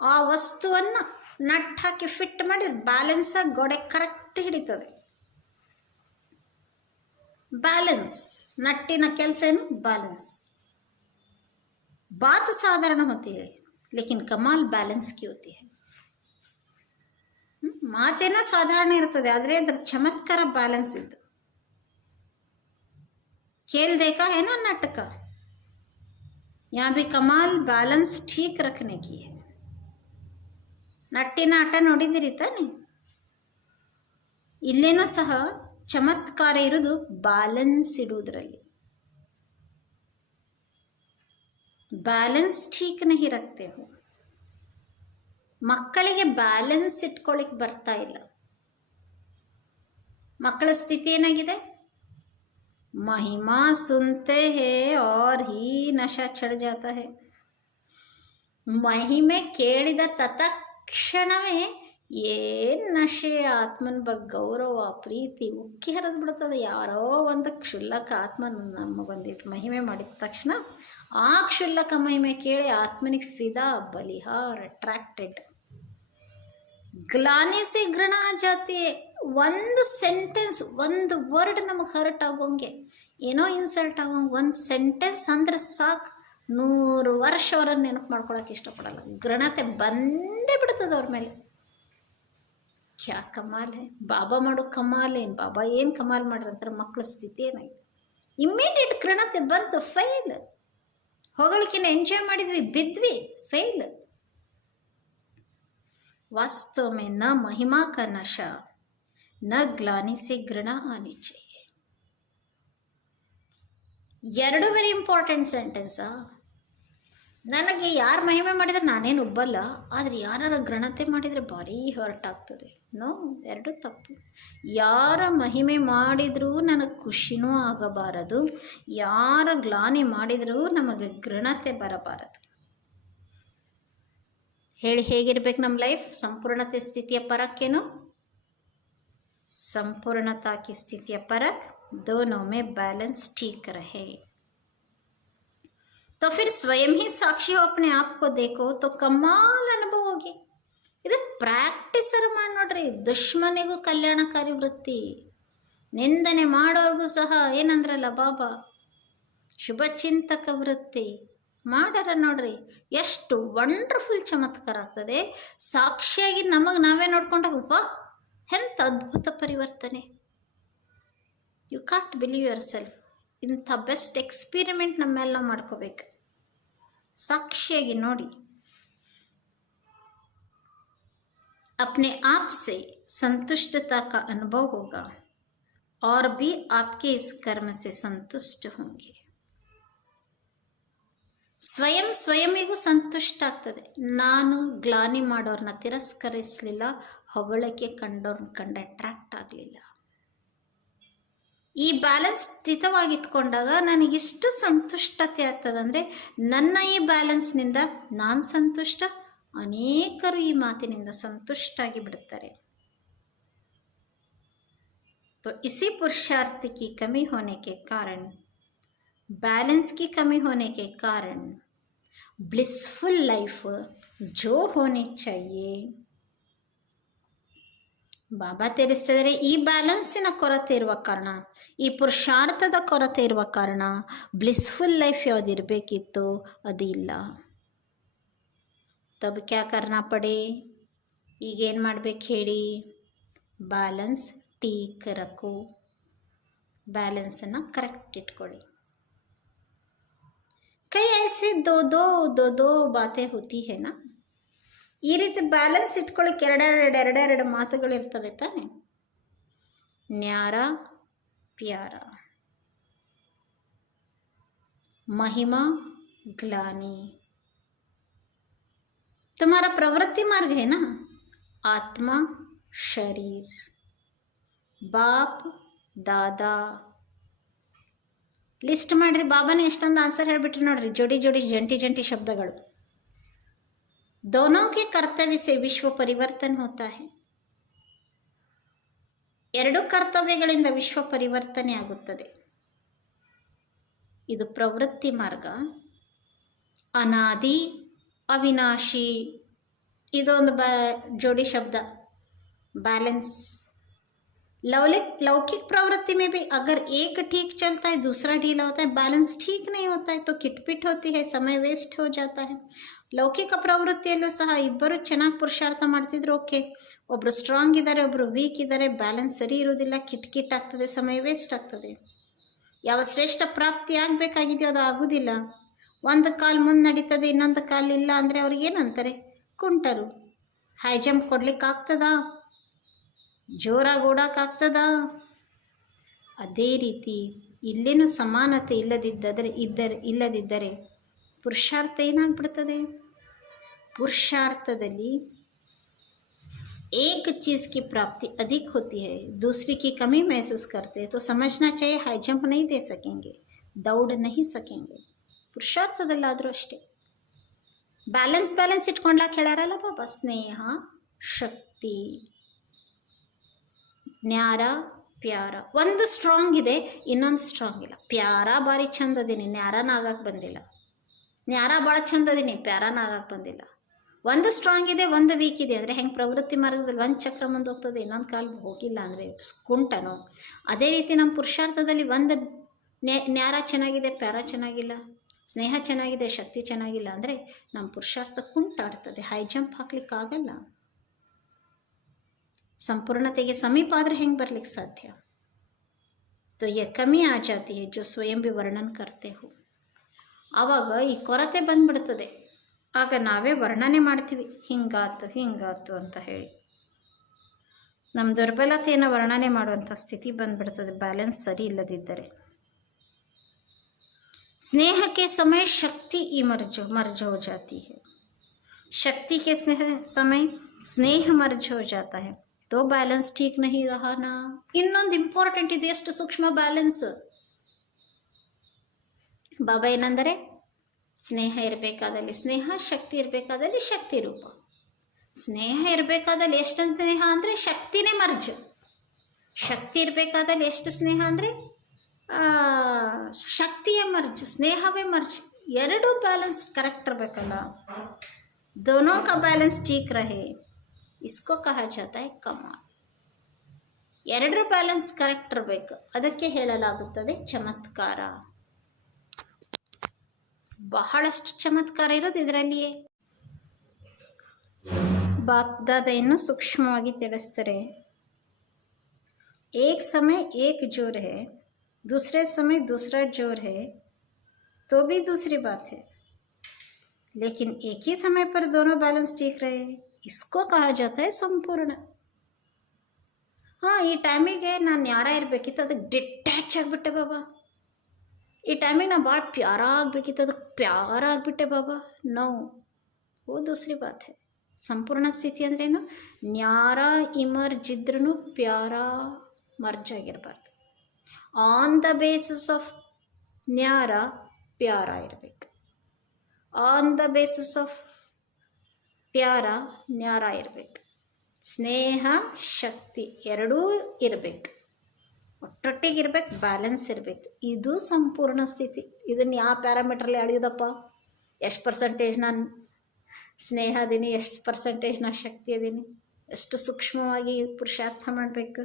ಆ ವಸ್ತುವನ್ನು ನಟ್ ಹಾಕಿ ಫಿಟ್ ಮಾಡಿ ಬ್ಯಾಲೆನ್ಸಾಗಿ ಗೋಡೆ ಕರೆಕ್ಟ್ ಹಿಡಿತದೆ. ಬ್ಯಾಲೆನ್ಸ್, ನಟ್ಟಿನ ಕೆಲಸ ಏನು? ಬ್ಯಾಲೆನ್ಸ್. बात साधारण होती है लेकिन कमाल बैलेंस की होती है. ಮಾತೇನೋ ಸಾಧಾರಣ ಇರ್ತದೆ, ಆದರೆ ಅದರ ಚಮತ್ಕಾರ ಬ್ಯಾಲೆನ್ಸ್ ಇತ್ತು. खेल देखा है ना नाटक, यहाँ भी कमाल बैलेंस ठीक रखने की है. ನಟ್ಟಿನ ಆಟ ನೋಡಿದಿರಿ ತಾನೆ? ಇಲ್ಲೇನೋ ಸಹ ಚಮತ್ಕಾರ ಇರೋದು ಬ್ಯಾಲೆನ್ಸ್ ಇಡುವುದರಲ್ಲಿ. ಬ್ಯಾಲೆನ್ಸ್ ಠೀಕ್ ನಹಿ ರಖತೆ ಹೋ. ಮಕ್ಕಳಿಗೆ ಬ್ಯಾಲೆನ್ಸ್ ಇಟ್ಕೊಳ್ಳಿಕ್ಕೆ ಬರ್ತಾ ಇಲ್ಲ. ಮಕ್ಕಳ ಸ್ಥಿತಿ ಏನಾಗಿದೆ? ಮಹಿಮಾ ಸುನ್ತೆ ಹೇ ಔರ್ ಹೀ ನಶಾ ಚढ़ ಜಾತಾ ಹೈ. ಮಹಿಮೆ ಕೇಳಿದ ತತ್ಕ್ಷಣವೇ ಏನು ನಶೆ, ಆತ್ಮನ ಬಗ್ಗೆ ಗೌರವ, ಪ್ರೀತಿ ಉಕ್ಕಿ ಹರಿದು ಬಿಡ್ತದೆ. ಯಾರೋ ಒಂದು ಕ್ಷುಲ್ಲಕ ಆತ್ಮ ನಮಗೊಂದಿಟ್ಟು ಮಹಿಮೆ ಮಾಡಿದ ತಕ್ಷಣ ಆ ಕ್ಷುಲ್ಲಕ ಮಹಿಮೆ ಕೇಳಿ ಆತ್ಮನಿಗೆ ಫಿದಾ, ಬಲಿಹಾರ್, ಅಟ್ರಾಕ್ಟೆಡ್. ಗ್ಲಾನಿ ಸೆ ಘೃಣ ಜಾತಿ. ಒಂದು ಸೆಂಟೆನ್ಸ್, ಒಂದು ವರ್ಡ್ ನಮಗೆ ಹರ್ಟ್ ಆಗೋಂಗೆ, ಏನೋ ಇನ್ಸಲ್ಟ್ ಆಗೋಂಗೆ ಒಂದು ಸೆಂಟೆನ್ಸ್ ಅಂದರೆ ಸಾಕು, 100 ವರ್ಷ ಅವರನ್ನು ನೆನಪು ಮಾಡ್ಕೊಳಕ್ಕೆ ಇಷ್ಟಪಡಲ್ಲ. ಘೃಣತೆ ಬಂದೇ ಬಿಡ್ತದೆ ಅವ್ರ ಮೇಲೆ. ಕ್ಯಾ ಕಮಾಲ್ ಹೇ, ಬಾಬಾ ಮಾಡೋ ಕಮಾಲ್ ಏನು? ಬಾಬಾ ಏನು ಕಮಾಲ್ ಮಾಡ್ರಂತಾರೆ? ಮಕ್ಕಳ ಸ್ಥಿತಿ ಏನಾಗಿದೆ? ಇಮ್ಮಿಡಿಯೇಟ್ ಘೃಣತೆ ಬಂತು, ಫೈಲ್. ಹೊಗಳಿಕೆನ ಎಂಜಾಯ್ ಮಾಡಿದ್ವಿ, ಬಿದ್ವಿ, ಫೇಲ್. वास्तव में न महिमा का नशा न ग्लानि से घृणा आनी चाहिए. ಎರಡು ವೆರಿ ಇಂಪಾರ್ಟೆಂಟ್ ಸೆಂಟೆನ್ಸಾ. ನನಗೆ ಯಾರು ಮಹಿಮೆ ಮಾಡಿದರೆ ನಾನೇನು ಒಬ್ಬಲ್ಲ, ಆದರೆ ಯಾರ ಘೃಣತೆ ಮಾಡಿದರೆ ಭಾರಿ ಹರ್ಟ್ ಆಗ್ತದೆ. ನೋ, ಎರಡು ತಪ್ಪು. ಯಾರ ಮಹಿಮೆ ಮಾಡಿದರೂ ನನಗೆ ಖುಷಿನೂ ಆಗಬಾರದು, ಯಾರ ಗ್ಲಾನಿ ಮಾಡಿದರೂ ನಮಗೆ ಘೃಣತೆ ಬರಬಾರದು. ಹೇಳಿ, ಹೇಗಿರ್ಬೇಕು ನಮ್ಮ ಲೈಫ್? ಸಂಪೂರ್ಣತೆ ಸ್ಥಿತಿಯ ಪರಕ್ಕೇನು? संपूर्णता की स्थिति परख, दोनों में बैलेंस ठीक रहे. तो फिर स्वयं ही साक्षी हो, अपने आप को देखो तो कमाल अनुभव होगी. ಇದು ಪ್ರಾಕ್ಟೀಸರ್ ಮಾಡಿ ನೋಡ್ರಿ. ದುಶ್ಮನಿಗೂ ಕಲ್ಯಾಣಕಾರಿ ವೃತ್ತಿ, ನಿಂದನೆ ಮಾಡೋರ್ಗೂ ಸಹ ಏನಂದ್ರಲ್ಲ ಬಾಬಾ ಶುಭಚಿಂತಕ ವೃತ್ತಿ ಮಾಡಾರ ನೋಡ್ರಿ. ಎಷ್ಟು ವಂಡರ್ಫುಲ್ ಚಮತ್ಕಾರ ಆಗ್ತದೆ. ಸಾಕ್ಷಿಯಾಗಿ ನಮಗೆ ನಾವೇ ನೋಡ್ಕೊಂಡಾಗ ವಾ ಎಂಥ ಅದ್ಭುತ ಪರಿವರ್ತನೆ. You can't believe yourself. ಇಂಥ ಬೆಸ್ಟ್ ಎಕ್ಸ್ಪೀರಿಮೆಂಟ್ ನಮ್ಮ ಮೇಲೆ ನಾವು ಮಾಡ್ಕೋಬೇಕು. ಸಾಕ್ಷಿಯಾಗಿ ನೋಡಿ. अपने आप से संतुष्टता का अनुभव होगा और भी आपके इस कर्म से संतुष्ट होंगे. ಸ್ವಯಮಿಗೂ ಸಂತುಷ್ಟ ಆಗ್ತದೆ. ನಾನು ಗ್ಲಾನಿ ಮಾಡೋರನ್ನ ತಿರಸ್ಕರಿಸಲಿಲ್ಲ, ಹೊಗಳಕ್ಕೆ ಕಂಡೋರ್ನ ಕಂಡು ಅಟ್ರಾಕ್ಟ್ ಆಗಲಿಲ್ಲ. ಈ ಬ್ಯಾಲೆನ್ಸ್ ಸ್ಥಿತವಾಗಿಟ್ಕೊಂಡಾಗ ನನಗಿಷ್ಟು ಸಂತುಷ್ಟತೆ ಆಗ್ತದಂದರೆ ನನ್ನ ಈ ಬ್ಯಾಲೆನ್ಸ್ನಿಂದ ನಾನು ಸಂತುಷ್ಟ, ಅನೇಕರು ಈ ಮಾತಿನಿಂದ ಸಂತುಷ್ಟಾಗಿ ಬಿಡುತ್ತಾರೆ. तो इसी पुरुषार्थ की कमी होने के कारण, बैलेंस की कमी होने के कारण ब्लिसफुल लाइफ जो होनी चाहिए, ಬಾಬಾ ತಿಳಿಸ್ತಿದ್ದಾರೆ ಈ ಬ್ಯಾಲೆನ್ಸಿನ ಕೊರತೆ ಇರುವ ಕಾರಣ, ಈ ಪುರುಷಾರ್ಥದ ಕೊರತೆ ಇರುವ ಕಾರಣ ಬ್ಲಿಸ್ಫುಲ್ ಲೈಫ್ ಯಾವುದಿರಬೇಕಿತ್ತು ಅದು ಇಲ್ಲ. ತಬ್ ಕ್ಯಾ ಕರ್ನಾ ಪಡೆ, ಈಗೇನು ಮಾಡ್ಬೇಕು ಹೇಳಿ, ಬ್ಯಾಲೆನ್ಸ್ ಟೀಕ್ ರಖೋ, ಬ್ಯಾಲೆನ್ಸನ್ನು ಕರೆಕ್ಟ್ ಇಟ್ಕೊಳ್ಳಿ. ಕೈ ಐಸೆ ದೋ ಬಾತೆ ಹೋತಿ ಹೇನಾ, ಈ ರೀತಿ ಬ್ಯಾಲೆನ್ಸ್ ಇಟ್ಕೊಳ್ಳಿಕ್ಕೆ ಎರಡೆರಡು ಮಾತುಗಳಿರ್ತವೆ ತಾನೆ. ನ್ಯಾರ ಪ್ಯಾರ, महिमा ग्लानी. तुम्हारा प्रवृत्ति मार्ग है ना, आत्मा शरीर, बाप दादा. ಲಿಸ್ಟ್ ಮಾಡಿರಿ. ಬಾಬಾನೇ ಎಷ್ಟೊಂದು ಆನ್ಸರ್ ಹೇಳಿಬಿಟ್ರಿ ನೋಡ್ರಿ. ಜೋಡಿ ಜಂಟಿ ಶಬ್ದಗಳು. दोनों के कर्तव्य से विश्व परिवर्तन होता है. ಎರಡು ಕರ್ತವ್ಯಗಳಿಂದ ವಿಶ್ವ ಪರಿವರ್ತನೆ ಆಗುತ್ತದೆ. ಇದು ಪ್ರವೃತ್ತಿ ಮಾರ್ಗ. ಅನಾದಿ ಅವಿನಾಶಿ, ಇದೊಂದು जोड़ी शब्द. बैलेंस. लौकिक प्रवृत्ति में भी अगर एक ठीक चलता है दूसरा ढीला होता है, बैलेंस ठीक नहीं होता है तो किटपिट होती है, समय वेस्ट हो जाता है. ಲೌಕಿಕ ಪ್ರವೃತ್ತಿಯಲ್ಲೂ ಸಹ ಇಬ್ಬರು ಚೆನ್ನಾಗಿ ಪುರುಷಾರ್ಥ ಮಾಡ್ತಿದ್ರು, ಓಕೆ, ಒಬ್ಬರು ಸ್ಟ್ರಾಂಗ್ ಇದ್ದಾರೆ, ಒಬ್ಬರು ವೀಕ್ ಇದ್ದಾರೆ, ಬ್ಯಾಲೆನ್ಸ್ ಸರಿ ಇರೋದಿಲ್ಲ, ಕಿಟ್ ಆಗ್ತದೆ, ಸಮಯ ವೇಸ್ಟ್ ಆಗ್ತದೆ. ಯಾವ ಶ್ರೇಷ್ಠ ಪ್ರಾಪ್ತಿ ಆಗಬೇಕಾಗಿದೆಯೋ ಅದು ಆಗೋದಿಲ್ಲ. ಒಂದು ಕಾಲು ಮುಂದೆ ನಡೀತದೆ, ಇನ್ನೊಂದು ಕಾಲು ಇಲ್ಲ ಅಂದರೆ ಅವ್ರಿಗೇನಂತಾರೆ, ಕುಂಟರು. ಹೈ ಜಂಪ್ ಕೊಡ್ಲಿಕ್ಕಾಗ್ತದಾ, ಜೋರಾಗಿ ಓಡೋಕ್ಕಾಗ್ತದಾ? ಅದೇ ರೀತಿ ಇಲ್ಲೇನೂ ಸಮಾನತೆ ಇಲ್ಲದಿದ್ದರೆ ಪುರುಷಾರ್ಥ ಏನಾಗ್ಬಿಡ್ತದೆ? पुरुषार्थದಲ್ಲಿ एक चीज़ की प्राप्ति अधिक होती है, दूसरी की कमी महसूस करते हैं तो समझना चाहिए हाई जंप नहीं दे सकेंगे, दौड़ नहीं सकेंगे. ಪುರುಷಾರ್ಥದಲ್ಲಾದರೂ ಅಷ್ಟೇ. ಬ್ಯಾಲೆನ್ಸ್ ಇಟ್ಕೊಂಡ್ಲಾಕ ಹೇಳ್ಯಾರಲ್ಲ ಬಾಬಾ, ಸ್ನೇಹ ಶಕ್ತಿ ನ್ಯಾರ ಪ್ಯಾರ. ಒಂದು ಸ್ಟ್ರಾಂಗ್ ಇದೆ, ಇನ್ನೊಂದು ಸ್ಟ್ರಾಂಗ್ ಇಲ್ಲ. ಪ್ಯಾರ ಭಾರಿ ಚಂದ ಅದೀನಿ, ನ್ಯಾರನ ಆಗಕ್ಕೆ ಬಂದಿಲ್ಲ. ನ್ಯಾರ ಭಾಳ ಚಂದ ಅದೀನಿ, ಪ್ಯಾರನ ಆಗಕ್ಕೆ ಬಂದಿಲ್ಲ. ಒಂದು ಸ್ಟ್ರಾಂಗ್ ಇದೆ, ಒಂದು ವೀಕ್ ಇದೆ ಅಂದರೆ ಹೆಂಗೆ ಪ್ರವೃತ್ತಿ ಮಾರ್ಗದಲ್ಲಿ ಒಂದು ಚಕ್ರ ಮುಂದೆ ಹೋಗ್ತದೆ, ಇನ್ನೊಂದು ಕಾಲು ಹೋಗಿಲ್ಲ ಅಂದರೆ ಕುಂಟನೋ, ಅದೇ ರೀತಿ ನಮ್ಮ ಪುರುಷಾರ್ಥದಲ್ಲಿ ಒಂದು ನ್ಯಾರ ಚೆನ್ನಾಗಿದೆ, ಪ್ಯಾರ ಚೆನ್ನಾಗಿಲ್ಲ, ಸ್ನೇಹ ಚೆನ್ನಾಗಿದೆ, ಶಕ್ತಿ ಚೆನ್ನಾಗಿಲ್ಲ ಅಂದರೆ ನಮ್ಮ ಪುರುಷಾರ್ಥ ಕುಂಟಾಡ್ತದೆ, ಹೈ ಜಂಪ್ ಹಾಕ್ಲಿಕ್ಕಾಗಲ್ಲ. ಸಂಪೂರ್ಣತೆಗೆ ಸಮೀಪ ಆದರೆ ಹೆಂಗೆ ಬರ್ಲಿಕ್ಕೆ ಸಾಧ್ಯ? तो ये कमी आ जाती है जो स्वयं भी वर्णन करते हो. ಆವಾಗ ಈ ಕೊರತೆ ಬಂದ್ಬಿಡ್ತದೆ. ಆಗ ನಾವೇ ವರ್ಣನೆ ಮಾಡ್ತೀವಿ, ಹಿಂಗಾತು ಅಂತ ಹೇಳಿ. ನಮ್ಮ ದುರ್ಬಲತೆಯನ್ನು ವರ್ಣನೆ ಮಾಡುವಂಥ ಸ್ಥಿತಿ ಬಂದ್ಬಿಡ್ತದೆ ಬ್ಯಾಲೆನ್ಸ್ ಸರಿ ಇಲ್ಲದಿದ್ದರೆ. स्नेह के समय शक्ति मर्ज हो जाती है, शक्ति के समय स्नेह मर्ज हो जाता है, तो बैलेंस ठीक नहीं रहा ना. ಇನ್ನೊಂದು ಇಂಪಾರ್ಟೆಂಟ್ ಇದೆ, ಎಷ್ಟು ಸೂಕ್ಷ್ಮ ಬ್ಯಾಲೆನ್ಸ್. ಬಾಬಾ ಏನಂದರೆ, ಸ್ನೇಹ ಇರಬೇಕಾದಲ್ಲಿ ಸ್ನೇಹ, ಶಕ್ತಿ ಇರಬೇಕಾದಲ್ಲಿ ಶಕ್ತಿ ರೂಪ. ಸ್ನೇಹ ಇರಬೇಕಾದಲ್ಲಿ ಎಷ್ಟು ಸ್ನೇಹ ಅಂದರೆ ಶಕ್ತಿನೇ ಮರ್ಜ್, ಶಕ್ತಿ ಇರಬೇಕಾದಲ್ಲಿ ಎಷ್ಟು ಸ್ನೇಹ ಅಂದರೆ ಶಕ್ತಿಯೇ ಮರ್ಜ್, ಸ್ನೇಹವೇ ಮರ್ಜ್. ಎರಡೂ ಬ್ಯಾಲೆನ್ಸ್ ಕರೆಕ್ಟ್ ಇರಬೇಕಲ್ಲ. दोनों का बैलेंस ठीक रहे, इसको कहा जाता है कमाल. ಎರಡರ ಬ್ಯಾಲೆನ್ಸ್ ಕರೆಕ್ಟ್ ಇರಬೇಕು, ಅದಕ್ಕೆ ಹೇಳಲಾಗುತ್ತದೆ ಚಮತ್ಕಾರ. ಬಹಳಷ್ಟು ಚಮತ್ಕಾರ ಇರೋದು ಇದರಲ್ಲಿಯೇ. ಬಾಪ್ದಾದ ಇನ್ನು ಸೂಕ್ಷ್ಮವಾಗಿ ತಿಳಿಸ್ತಾರೆ. ಏಕ್ ಸಮಯ ಏಕ್ जोर है, दूसरे समय दूसरा जोर है, तो भी दूसरी बात है, लेकिन एक ही समय पर दोनों बैलेंस ठीक रहे, इसको कहा जाता है संपूर्ण. ಹಾಂ, ಈ ಟೈಮಿಗೆ ನಾನು ಯಾರ ಇರಬೇಕಿತ್ತು, ಅದಕ್ಕೆ ಡಿಟ್ಯಾಚ್ ಆಗಿಬಿಟ್ಟೆ ಬಾಬಾ. ಈ ಟೈಮಿಗೆ ನಾನು ಭಾಳ ಪ್ಯಾರ ಆಗಬೇಕಿತ್ತು, ಅದಕ್ಕೆ ಪ್ಯಾರ ಆಗಿಬಿಟ್ಟೆ ಬಾಬಾ. ನೋ, ಓ ದೂಸರಿ ಬಾತ್ ಹೈ. ಸಂಪೂರ್ಣ ಸ್ಥಿತಿ ಅಂದ್ರೇನು? ನ್ಯಾರ ಇಮರ್ಜ್ ಇದ್ರೂ ಪ್ಯಾರ ಮರ್ಜ್ ಆಗಿರಬಾರ್ದು. ಆನ್ ದ ಬೇಸಿಸ್ ಆಫ್ ನ್ಯಾರ ಪ್ಯಾರ ಇರಬೇಕು, ಆನ್ ದ ಬೇಸಿಸ್ ಆಫ್ ಪ್ಯಾರ ನ್ಯಾರ ಇರಬೇಕು. ಸ್ನೇಹ ಶಕ್ತಿ ಎರಡೂ ಇರಬೇಕು, ಒಟ್ಟೊಟ್ಟಿಗೆ ಇರಬೇಕು, ಬ್ಯಾಲೆನ್ಸ್ ಇರಬೇಕು. ಇದು ಸಂಪೂರ್ಣ ಸ್ಥಿತಿ. ಇದನ್ನು ಯಾವ ಪ್ಯಾರಾಮೀಟ್ರಲ್ಲಿ ಅಳೆಯೋದಪ್ಪ? ಎಷ್ಟು ಪರ್ಸೆಂಟೇಜ್ ನಾನು ಸ್ನೇಹ ಅದೀನಿ, ಎಷ್ಟು ಪರ್ಸೆಂಟೇಜ್ ನಾನು ಶಕ್ತಿ ಅದೀನಿ, ಎಷ್ಟು ಸೂಕ್ಷ್ಮವಾಗಿ ಪುರುಷಾರ್ಥ ಮಾಡಬೇಕು.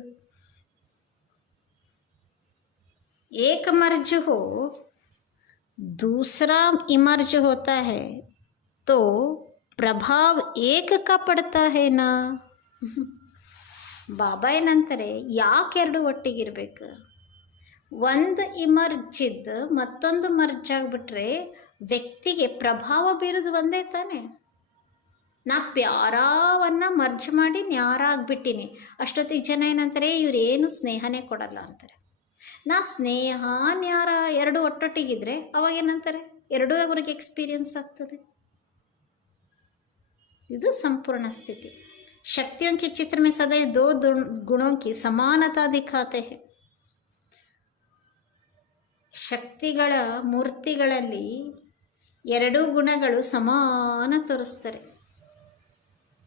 एक मर्ज हो दूसरा इमर्ज होता है तो प्रभाव एक का पड़ता है ना. ಬಾಬಾ ಏನಂತಾರೆ, ಯಾಕೆರಡು ಒಟ್ಟಿಗಿರ್ಬೇಕು? ಒಂದು ಇಮರ್ಜ್ ಇದ್ದು ಮತ್ತೊಂದು ಮರ್ಜ್ ಆಗಿಬಿಟ್ರೆ ವ್ಯಕ್ತಿಗೆ ಪ್ರಭಾವ ಬೀರೋದು ಒಂದೇ ತಾನೆ. ನಾ ಪ್ಯಾರವನ್ನು ಮರ್ಜ್ ಮಾಡಿ ನ್ಯಾರ ಆಗಿಬಿಟ್ಟಿನಿ. ಅಷ್ಟೊತ್ತಿಗೆ ಜನ ಏನಂತಾರೆ, ಇವರೇನು ಸ್ನೇಹನೇ ಕೊಡಲ್ಲ ಅಂತಾರೆ. ನಾ ಸ್ನೇಹ ನ್ಯಾರ ಎರಡು ಒಟ್ಟೊಟ್ಟಿಗಿದ್ರೆ ಅವಾಗೇನಂತಾರೆ, ಎರಡೂ ಅವ್ರಿಗೆ ಎಕ್ಸ್ಪೀರಿಯನ್ಸ್ ಆಗ್ತದೆ. ಇದು ಸಂಪೂರ್ಣ ಸ್ಥಿತಿ. शक्तियों के चित्र में सदैव दो गुणों की समानता दिखाते हैं. ಶಕ್ತಿಗಳ ಮೂರ್ತಿಗಳಲ್ಲಿ ಎರಡೂ ಗುಣಗಳು ಸಮಾನ ತೋರಿಸ್ತಾರೆ.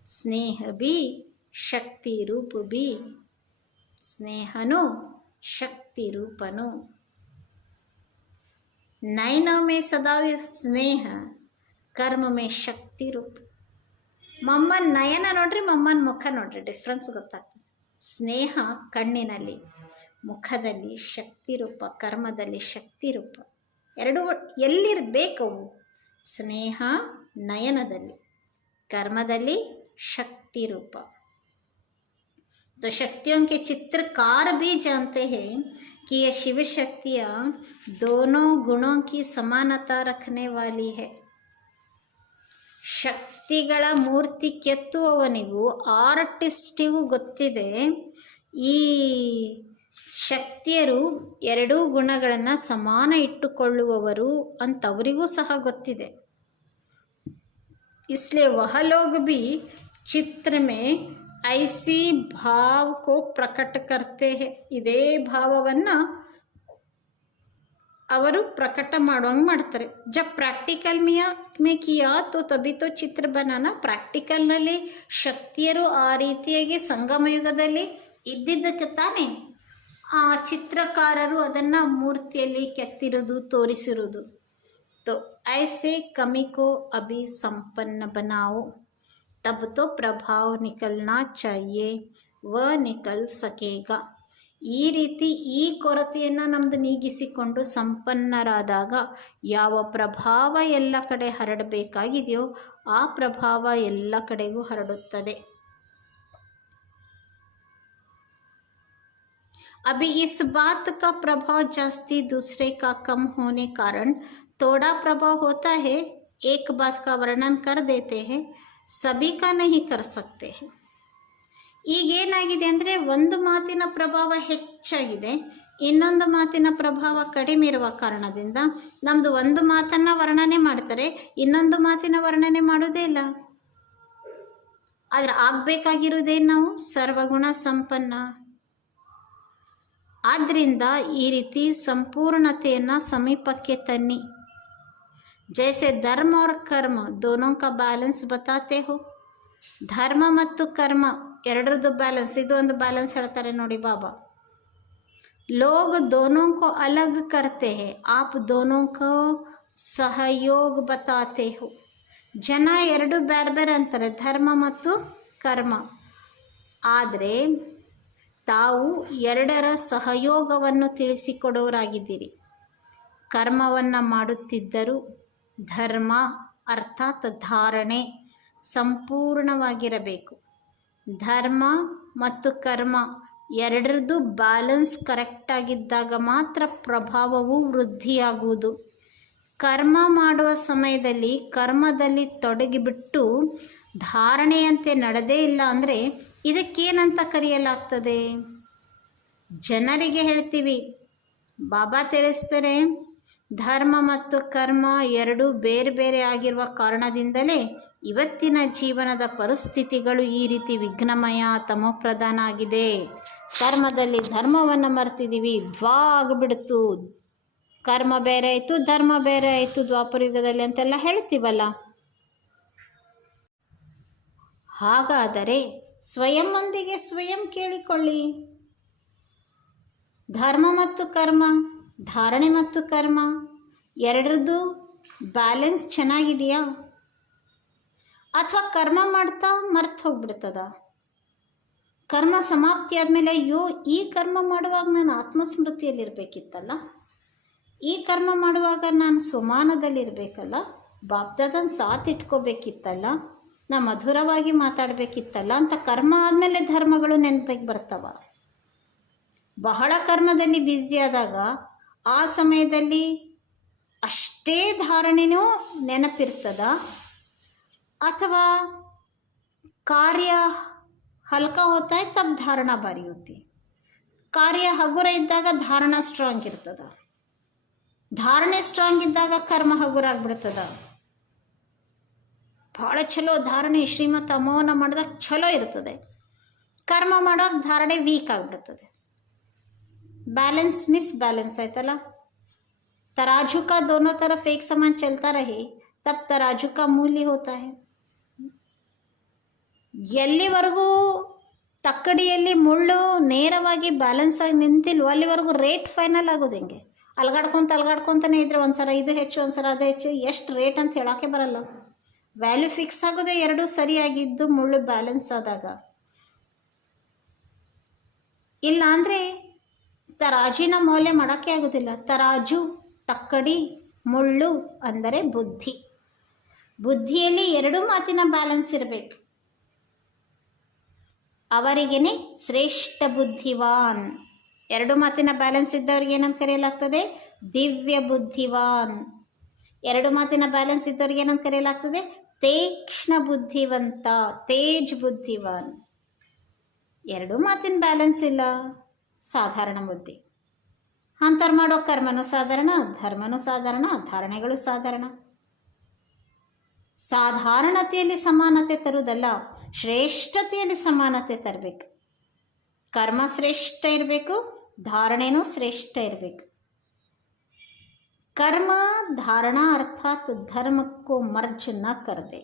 ಸ್ನೇಹ ಬಿ ಶಕ್ತಿ ರೂಪ ಬಿ, ಸ್ನೇಹನು ಶಕ್ತಿ ರೂಪನು. ನಯನೋं में सदा स्नेह, कर्म में शक्ति रूप. ಮಮ್ಮನ ನಯನ ನೋಡ್ರಿ, ಮಮ್ಮನ ಮುಖ ನೋಡ್ರಿ, ಡಿಫ್ರೆನ್ಸ್ ಗೊತ್ತಾಗ್ತದೆ. ಸ್ನೇಹ ಕಣ್ಣಿನಲ್ಲಿ, ಮುಖದಲ್ಲಿ ಶಕ್ತಿ ರೂಪ, ಕರ್ಮದಲ್ಲಿ ಶಕ್ತಿ ರೂಪ. ಎರಡು ಎಲ್ಲಿರಬೇಕವು? ಸ್ನೇಹ ನಯನದಲ್ಲಿ, ಕರ್ಮದಲ್ಲಿ ಶಕ್ತಿ ರೂಪ. तो शक्तियों के चित्रकार भी जानते हैं कि यह शिव शक्तियाँ दोनों गुणों की समानता रखने वाली है. ಶಕ್ತಿಗಳ ಮೂರ್ತಿ ಕೆತ್ತುವವನಿಗೂ ಆರ್ಟಿಸ್ಟಿಗೂ ಗೊತ್ತಿದೆ, ಈ ಶಕ್ತಿಯರು ಎರಡೂ ಗುಣಗಳನ್ನು ಸಮಾನ ಇಟ್ಟುಕೊಳ್ಳುವವರು ಅಂತವರಿಗೂ ಸಹ ಗೊತ್ತಿದೆ. इसलिए वह लोग भी चित्र में ऐसी भाव को प्रकट करते हैं. ಇದೇ ಭಾವವನ್ನು ಅವರು ಪ್ರಕಟ ಮಾಡುವಂಗೆ ಮಾಡ್ತಾರೆ. ಜಬ್ ಪ್ರಾಕ್ಟಿಕಲ್ ಮೇ ಕಿಯಾ ತೋ ತಬಿ ತೋ ಚಿತ್ರ ಬನಾನ. ಪ್ರಾಕ್ಟಿಕಲ್ನಲ್ಲಿ ಶಕ್ತಿಯರು ಆ ರೀತಿಯಾಗಿ ಸಂಗಮಯುಗದಲ್ಲಿ ಇದ್ದಿದ್ದಕ್ಕೆ ತಾನೇ ಆ ಚಿತ್ರಕಾರರು ಅದನ್ನು ಮೂರ್ತಿಯಲ್ಲಿ ಕೆತ್ತಿರೋದು, ತೋರಿಸಿರೋದು. ತೋ ಐಸೆ ಕಮಿ ಕೋ ಅಭಿ ಸಂಪನ್ನ ಬನಾओ, ತಬ್ ತೋ ಪ್ರಭಾವ ನಿಕಲ್ನಾ ಚಾಹಿಯೆ, ವ ನಿಕಲ್ ಸಕೇಗಾ. ಈ ರೀತಿ ಈ ಕೊರತೆಯನ್ನು ನಮ್ಮದು ನೀಗಿಸಿಕೊಂಡು ಸಂಪನ್ನರಾದಾಗ ಯಾವ ಪ್ರಭಾವ ಎಲ್ಲ ಕಡೆ ಹರಡಬೇಕಾಗಿದೆಯೋ ಆ ಪ್ರಭಾವ ಎಲ್ಲ ಕಡೆಗೂ ಹರಡುತ್ತದೆ. अभी इस बात का प्रभाव जास्ती दूसरे का कम होने कारण थोड़ा प्रभाव होता है. एक बात का वर्णन कर देते हैं, सभी का नहीं कर सकते हैं. ಈಗೇನಾಗಿದೆ ಅಂದರೆ, ಒಂದು ಮಾತಿನ ಪ್ರಭಾವ ಹೆಚ್ಚಾಗಿದೆ, ಇನ್ನೊಂದು ಮಾತಿನ ಪ್ರಭಾವ ಕಡಿಮೆ ಇರುವ ಕಾರಣದಿಂದ ನಮ್ಮದು ಒಂದು ಮಾತನ್ನು ವರ್ಣನೆ ಮಾಡ್ತಾರೆ, ಇನ್ನೊಂದು ಮಾತಿನ ವರ್ಣನೆ ಮಾಡೋದೇ ಇಲ್ಲ. ಆದರೆ ಆಗಬೇಕಾಗಿರೋದೇನು? ನಾವು ಸರ್ವಗುಣ ಸಂಪನ್ನ. ಆದ್ದರಿಂದ ಈ ರೀತಿ ಸಂಪೂರ್ಣತೆಯನ್ನು ಸಮೀಪಕ್ಕೆ ತನ್ನಿ. ಜೈಸೆ ಧರ್ಮ और कर्म दोनों का ಬ್ಯಾಲೆನ್ಸ್ बताते हो. ಧರ್ಮ ಮತ್ತು ಕರ್ಮ ಎರಡರದ್ದು ಬ್ಯಾಲೆನ್ಸ್, ಇದು ಒಂದು ಬ್ಯಾಲೆನ್ಸ್ ಹೇಳ್ತಾರೆ ನೋಡಿ ಬಾಬಾ. लोग दोनों को अलग करते हैं, आप दोनों को सहयोग बताते हो. ಜನ ಎರಡು ಬೇರೆ ಬೇರೆ ಅಂತಾರೆ, ಧರ್ಮ ಮತ್ತು ಕರ್ಮ. ಆದರೆ ತಾವು ಎರಡರ ಸಹಯೋಗವನ್ನು ತಿಳಿಸಿಕೊಡೋರಾಗಿದ್ದೀರಿ. ಕರ್ಮವನ್ನು ಮಾಡುತ್ತಿದ್ದರೂ ಧರ್ಮ ಅರ್ಥಾತ್ ಧಾರಣೆ ಸಂಪೂರ್ಣವಾಗಿರಬೇಕು. ಧರ್ಮ ಮತ್ತು ಕರ್ಮ ಎರಡರದ್ದು ಬ್ಯಾಲೆನ್ಸ್ ಕರೆಕ್ಟಾಗಿದ್ದಾಗ ಮಾತ್ರ ಪ್ರಭಾವವು ವೃದ್ಧಿಯಾಗುವುದು. ಕರ್ಮ ಮಾಡುವ ಸಮಯದಲ್ಲಿ ಕರ್ಮದಲ್ಲಿ ತೊಡಗಿಬಿಟ್ಟು ಧಾರಣೆಯಂತೆ ನಡೆದೇ ಇಲ್ಲ ಅಂದರೆ ಇದಕ್ಕೇನಂತ ಕರೆಯಲಾಗ್ತದೆ? ಜನರಿಗೆ ಹೇಳ್ತೀವಿ, ಬಾಬಾ ತಿಳಿಸ್ತಾರೆ, ಧರ್ಮ ಮತ್ತು ಕರ್ಮ ಎರಡೂ ಬೇರೆ ಬೇರೆ ಆಗಿರುವ ಕಾರಣದಿಂದಲೇ ಇವತ್ತಿನ ಜೀವನದ ಪರಿಸ್ಥಿತಿಗಳು ಈ ರೀತಿ ವಿಘ್ನಮಯ ತಮೋಪ್ರಧಾನ ಆಗಿದೆ. ಕರ್ಮದಲ್ಲಿ ಧರ್ಮವನ್ನು ಮರ್ತಿದ್ದೀವಿ, ಆಗಿಬಿಡ್ತು. ಕರ್ಮ ಬೇರೆ ಆಯಿತು, ಧರ್ಮ ಬೇರೆ ಆಯಿತು ದ್ವಾಪರಯುಗದಲ್ಲಿ ಅಂತೆಲ್ಲ ಹೇಳ್ತೀವಲ್ಲ. ಹಾಗಾದರೆ ಸ್ವಯಂವೊಂದಿಗೆ ಸ್ವಯಂ ಕೇಳಿಕೊಳ್ಳಿ. ಧರ್ಮ ಮತ್ತು ಕರ್ಮ, ಧಾರಣೆ ಮತ್ತು ಕರ್ಮ ಎರಡರದ್ದು ಬ್ಯಾಲೆನ್ಸ್ ಚೆನ್ನಾಗಿದೆಯಾ? ಅಥವಾ ಕರ್ಮ ಮಾಡ್ತಾ ಮರ್ತು ಹೋಗ್ಬಿಡ್ತದ? ಕರ್ಮ ಸಮಾಪ್ತಿ ಆದಮೇಲೆ ಅಯ್ಯೋ ಈ ಕರ್ಮ ಮಾಡುವಾಗ ನಾನು ಆತ್ಮಸ್ಮೃತಿಯಲ್ಲಿರಬೇಕಿತ್ತಲ್ಲ, ಈ ಕರ್ಮ ಮಾಡುವಾಗ ನಾನು ಸ್ವಮಾನದಲ್ಲಿರಬೇಕಲ್ಲ, ಬಾಪ್ದಾದನ ಸಾಥ್ ಇಟ್ಕೋಬೇಕಿತ್ತಲ್ಲ, ನಾ ಮಧುರವಾಗಿ ಮಾತಾಡಬೇಕಿತ್ತಲ್ಲ ಅಂತ ಕರ್ಮ ಆದಮೇಲೆ ಧರ್ಮಗಳು ನೆನಪಿಗೆ ಬರ್ತಾವ. ಬಹಳ ಕರ್ಮದಲ್ಲಿ ಬ್ಯುಸಿ ಆದಾಗ ಆ ಸಮಯದಲ್ಲಿ ಅಷ್ಟೇ ಧಾರಣೆನೂ ನೆನಪಿರ್ತದ, ಅಥವಾ ಕಾರ್ಯ ಹಲ್ಕಾ ಹೋತಾ है तब धारणा भारी होती है. ಕಾರ್ಯ ಹಗುರ ಇದ್ದಾಗ ಧಾರಣಾ ಸ್ಟ್ರಾಂಗ್ ಇರ್ತದ, ಧಾರಣೆ ಸ್ಟ್ರಾಂಗ್ ಇದ್ದಾಗ ಕರ್ಮ ಹಗುರ ಆಗ್ಬಿಡ್ತದ. ಭಾಳ ಚಲೋ ಧಾರಣೆ ಶ್ರೀಮತ್ ಅಮೋನ ಮಾಡಿದಾಗ ಚಲೋ ಇರ್ತದೆ, ಕರ್ಮ ಮಾಡೋಕೆ ಧಾರಣೆ ವೀಕ್ ಆಗಿಬಿಡ್ತದೆ. बैलेंस मिस बैलेंस आयतला. तराजू का दोनों तरफ एक समान चलता रहे तब तराजू का मूल्य होता है. ಎಲ್ಲಿವರೆಗೂ ತಕ್ಕಡಿಯಲ್ಲಿ ಮುಳ್ಳು ನೇರವಾಗಿ ಬ್ಯಾಲೆನ್ಸ್ ಆಗಿ ನಿಂತಿಲ್ವೋ ಅಲ್ಲಿವರೆಗೂ ರೇಟ್ ಫೈನಲ್ ಆಗೋದು ಹೆಂಗೆ? ಅಲ್ಗಾಡ್ಕೊತಾನೆ ಇದ್ರೆ ಒಂದ್ಸಲ ಇದು ಹೆಚ್ಚು ಒಂದ್ಸಲ ಅದು ಹೆಚ್ಚು, ಎಷ್ಟು ರೇಟ್ ಅಂತ ಹೇಳೋಕ್ಕೆ ಬರಲ್ಲ. ವ್ಯಾಲ್ಯೂ ಫಿಕ್ಸ್ ಆಗೋದೇ ಎರಡೂ ಸರಿಯಾಗಿದ್ದು ಮುಳ್ಳು ಬ್ಯಾಲೆನ್ಸ್ ಆದಾಗ. ಇಲ್ಲ ಅಂದರೆ ತರಾಜಿನ ಮೌಲ್ಯ ಮಾಡೋಕ್ಕೆ ಆಗೋದಿಲ್ಲ. ತರಾಜು, ತಕ್ಕಡಿ, ಮುಳ್ಳು ಅಂದರೆ ಬುದ್ಧಿ. ಬುದ್ಧಿಯಲ್ಲಿ ಎರಡೂ ಮಾತಿನ ಬ್ಯಾಲೆನ್ಸ್ ಇರಬೇಕು. ಅವರಿಗೇನೆ ಶ್ರೇಷ್ಠ ಬುದ್ಧಿವಾನ್. ಎರಡು ಮಾತಿನ ಬ್ಯಾಲೆನ್ಸ್ ಇದ್ದವ್ರಿಗೆ ಏನಂತ ಕರೆಯಲಾಗ್ತದೆ? ದಿವ್ಯ ಬುದ್ಧಿವಾನ್. ಎರಡು ಮಾತಿನ ಬ್ಯಾಲೆನ್ಸ್ ಇದ್ದವ್ರಿಗೆ ಏನಂತ ಕರೆಯಲಾಗ್ತದೆ? ತೀಕ್ಷ್ಣ ಬುದ್ಧಿವಂತ, ತೇಜ್ ಬುದ್ಧಿವಾನ್. ಎರಡು ಮಾತಿನ ಬ್ಯಾಲೆನ್ಸ್ ಇಲ್ಲ, ಸಾಧಾರಣ ಬುದ್ಧಿ. ಅಂತರ್ ಮಾಡೋ ಕರ್ಮನೂ ಸಾಧಾರಣ, ಧರ್ಮನೂ ಸಾಧಾರಣ, ಧಾರಣೆಗಳು ಸಾಧಾರಣ. ಸಾಧಾರಣತೆಯಲ್ಲಿ ಸಮಾನತೆ ತರುವುದಲ್ಲ, ಶ್ರೇಷ್ಠತೆಯಲ್ಲಿ ಸಮಾನತೆ ತರಬೇಕು. ಕರ್ಮ ಶ್ರೇಷ್ಠ ಇರಬೇಕು, ಧಾರಣೆನೂ ಶ್ರೇಷ್ಠ ಇರಬೇಕು. ಕರ್ಮ ಧಾರಣಾ ಅರ್ಥಾತ್ ಧರ್ಮಕ್ಕೂ ಮರ್ಜ್ ನ ಕರದೆ.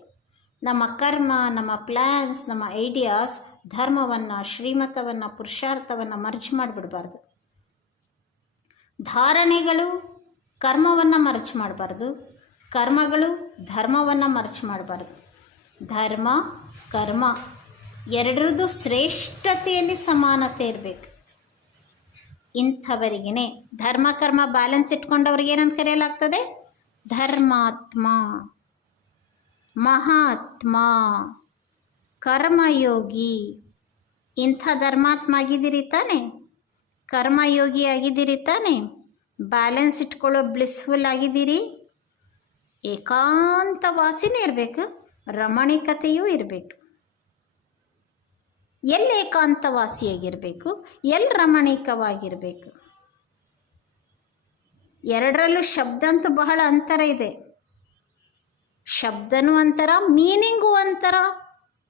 ನಮ್ಮ ಕರ್ಮ, ನಮ್ಮ ಪ್ಲ್ಯಾನ್ಸ್, ನಮ್ಮ ಐಡಿಯಾಸ್ ಧರ್ಮವನ್ನು, ಶ್ರೀಮತವನ್ನು, ಪುರುಷಾರ್ಥವನ್ನು ಮರ್ಜ್ ಮಾಡಿಬಿಡಬಾರ್ದು. ಧಾರಣೆಗಳು ಕರ್ಮವನ್ನು ಮರ್ಜ್ ಮಾಡಬಾರ್ದು, ಕರ್ಮಗಳು ಧರ್ಮವನ್ನು ಮರ್ಜ್ ಮಾಡಬಾರ್ದು. ಧರ್ಮ ಕರ್ಮ ಎರಡರದ್ದು ಶ್ರೇಷ್ಠತೆಯಲ್ಲಿ ಸಮಾನತೆ ಇರಬೇಕು. ಇಂಥವರಿಗೇ ಧರ್ಮ ಕರ್ಮ ಬ್ಯಾಲೆನ್ಸ್ ಇಟ್ಕೊಂಡವ್ರಿಗೆ ಏನಂತ ಕರೆಯಲಾಗ್ತದೆ? ಧರ್ಮಾತ್ಮ, ಮಹಾತ್ಮ, ಕರ್ಮಯೋಗಿ. ಇಂಥ ಧರ್ಮಾತ್ಮ ಆಗಿದ್ದೀರಿ ತಾನೆ, ಕರ್ಮಯೋಗಿ ಆಗಿದ್ದೀರಿ ತಾನೆ, ಬ್ಯಾಲೆನ್ಸ್ ಇಟ್ಕೊಳ್ಳೋ ಬ್ಲಿಸ್ಫುಲ್ ಆಗಿದ್ದೀರಿ. ಏಕಾಂತವಾಸಿನೇ ಇರಬೇಕು, ರಮಣೀಕತೆಯೂ ಇರಬೇಕು. ಎಲ್ಲಿ ಏಕಾಂತವಾಸಿಯಾಗಿರಬೇಕು, ಎಲ್ಲಿ ರಮಣೀಕವಾಗಿರಬೇಕು? ಎರಡರಲ್ಲೂ ಶಬ್ದ ಅಂತೂ ಬಹಳ ಅಂತರ ಇದೆ. ಶಬ್ದನೂ ಅಂತರ, ಮೀನಿಂಗು ಅಂತರ,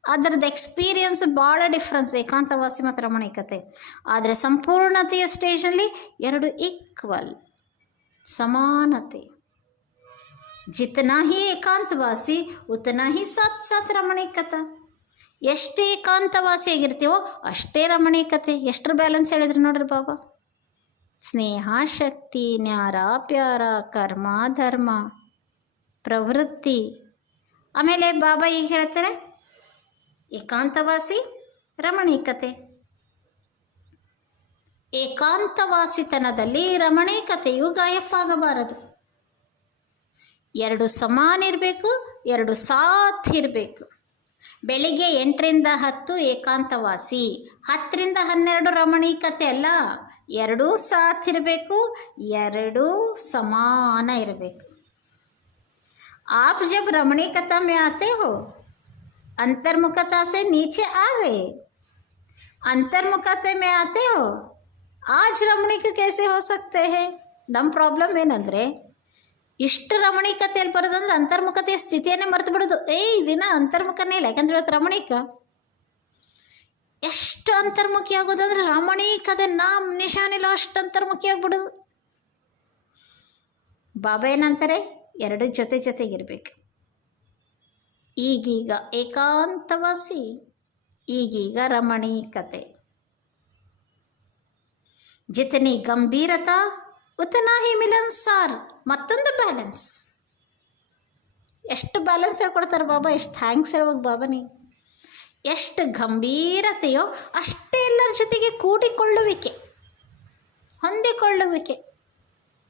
ಅದರದ್ದು ಎಕ್ಸ್ಪೀರಿಯನ್ಸ್ ಭಾಳ ಡಿಫ್ರೆನ್ಸ್ ಏಕಾಂತವಾಸಿ ಮತ್ತು ರಮಣೀಕತೆ. ಆದರೆ ಸಂಪೂರ್ಣತೆಯ ಸ್ಟೇಜಲ್ಲಿ ಎರಡು ಈಕ್ವಲ್, ಸಮಾನತೆ. ಜಿತನಾ ಹಿ ಏಕಾಂತವಾಸಿ ಉತನಾ ಹಿ ಸಾತ್ ಸಾತ್ ರಮಣೀಕತ. ಎಷ್ಟು ಏಕಾಂತವಾಸಿ ಆಗಿರ್ತೀವೋ ಅಷ್ಟೇ ರಮಣೀಕತೆ. ಎಷ್ಟರ ಬ್ಯಾಲೆನ್ಸ್ ಹೇಳಿದ್ರು ನೋಡ್ರಿ ಬಾಬಾ. ಸ್ನೇಹ, ಶಕ್ತಿ, ನ್ಯಾರ, ಪ್ಯಾರ, ಕರ್ಮ, ಧರ್ಮ, ಪ್ರವೃತ್ತಿ. ಆಮೇಲೆ ಬಾಬಾ ಈಗ ಹೇಳ್ತಾರೆ ಏಕಾಂತವಾಸಿ ರಮಣೀಕತೆ. ಏಕಾಂತವಾಸಿತನದಲ್ಲಿ ರಮಣೀಕತೆಯು ಗಾಯಪ್ಪಾಗಬಾರದು. ಎರಡು ಸಮಾನ ಇರಬೇಕು, ಎರಡು ಸಾಥ್ ಇರಬೇಕು. ಬೆಳಿಗ್ಗೆ 8ರಿಂದ 10 ಏಕಾಂತವಾಸಿ, 10ರಿಂದ 12 ರಮಣೀಕತೆ ಅಲ್ಲ, ಎರಡೂ ಸಾಥ್ ಇರಬೇಕು, ಎರಡೂ ಸಮಾನ ಇರಬೇಕು. आप जब रमणीकता में आते हो, अंतर्मुखता से नीचे आ गए, अंतर्मुखते में आते हो, आज रमणीक कैसे हो सकते हैं? ನಮ್ಮ ಪ್ರಾಬ್ಲಮ್ ಏನಂದರೆ, ಇಷ್ಟು ರಮಣೀಕತೆಯಲ್ಲಿ ಬರೋದಂದ್ರೆ ಅಂತರ್ಮುಖತೆಯ ಸ್ಥಿತಿಯನ್ನೇ ಮರೆತು ಬಿಡೋದು. ಈ ದಿನ ಅಂತರ್ಮುಖನೇ ಇಲ್ಲ, ಯಾಕಂದ್ರೆ ಇವತ್ತು ರಮಣೀಕ. ಎಷ್ಟು ಅಂತರ್ಮುಖಿ ಆಗೋದಂದ್ರೆ ರಮಣೀಕತೆ ನಾಮ್ ನಿಶಾನಿಲ್ಲ, ಅಷ್ಟು ಅಂತರ್ಮುಖಿ ಆಗ್ಬಿಡೋದು. ಬಾಬಾ ಏನಂತಾರೆ, ಎರಡು ಜೊತೆಗಿರಬೇಕು. ಈಗೀಗ ಏಕಾಂತವಾಸಿ, ಈಗೀಗ ರಮಣೀಕತೆ. ಜಿತನಿ ಗಂಭೀರತಾ ಉತನಾ ಹಿ ಮಿಲನ್ಸಾರ್. ಮತ್ತೊಂದು ಬ್ಯಾಲೆನ್ಸ್. ಎಷ್ಟು ಬ್ಯಾಲೆನ್ಸ್ ಹೇಳ್ಕೊಡ್ತಾರೆ ಬಾಬಾ, ಎಷ್ಟು ಥ್ಯಾಂಕ್ಸ್ ಹೇಳ್ಬೇಕು ಬಾಬಾನಿ. ಎಷ್ಟು ಗಂಭೀರತೆಯೋ ಅಷ್ಟೇ ಎಲ್ಲರ ಜೊತೆಗೆ ಕೂಡಿಕೊಳ್ಳುವಿಕೆ, ಹೊಂದಿಕೊಳ್ಳುವಿಕೆ.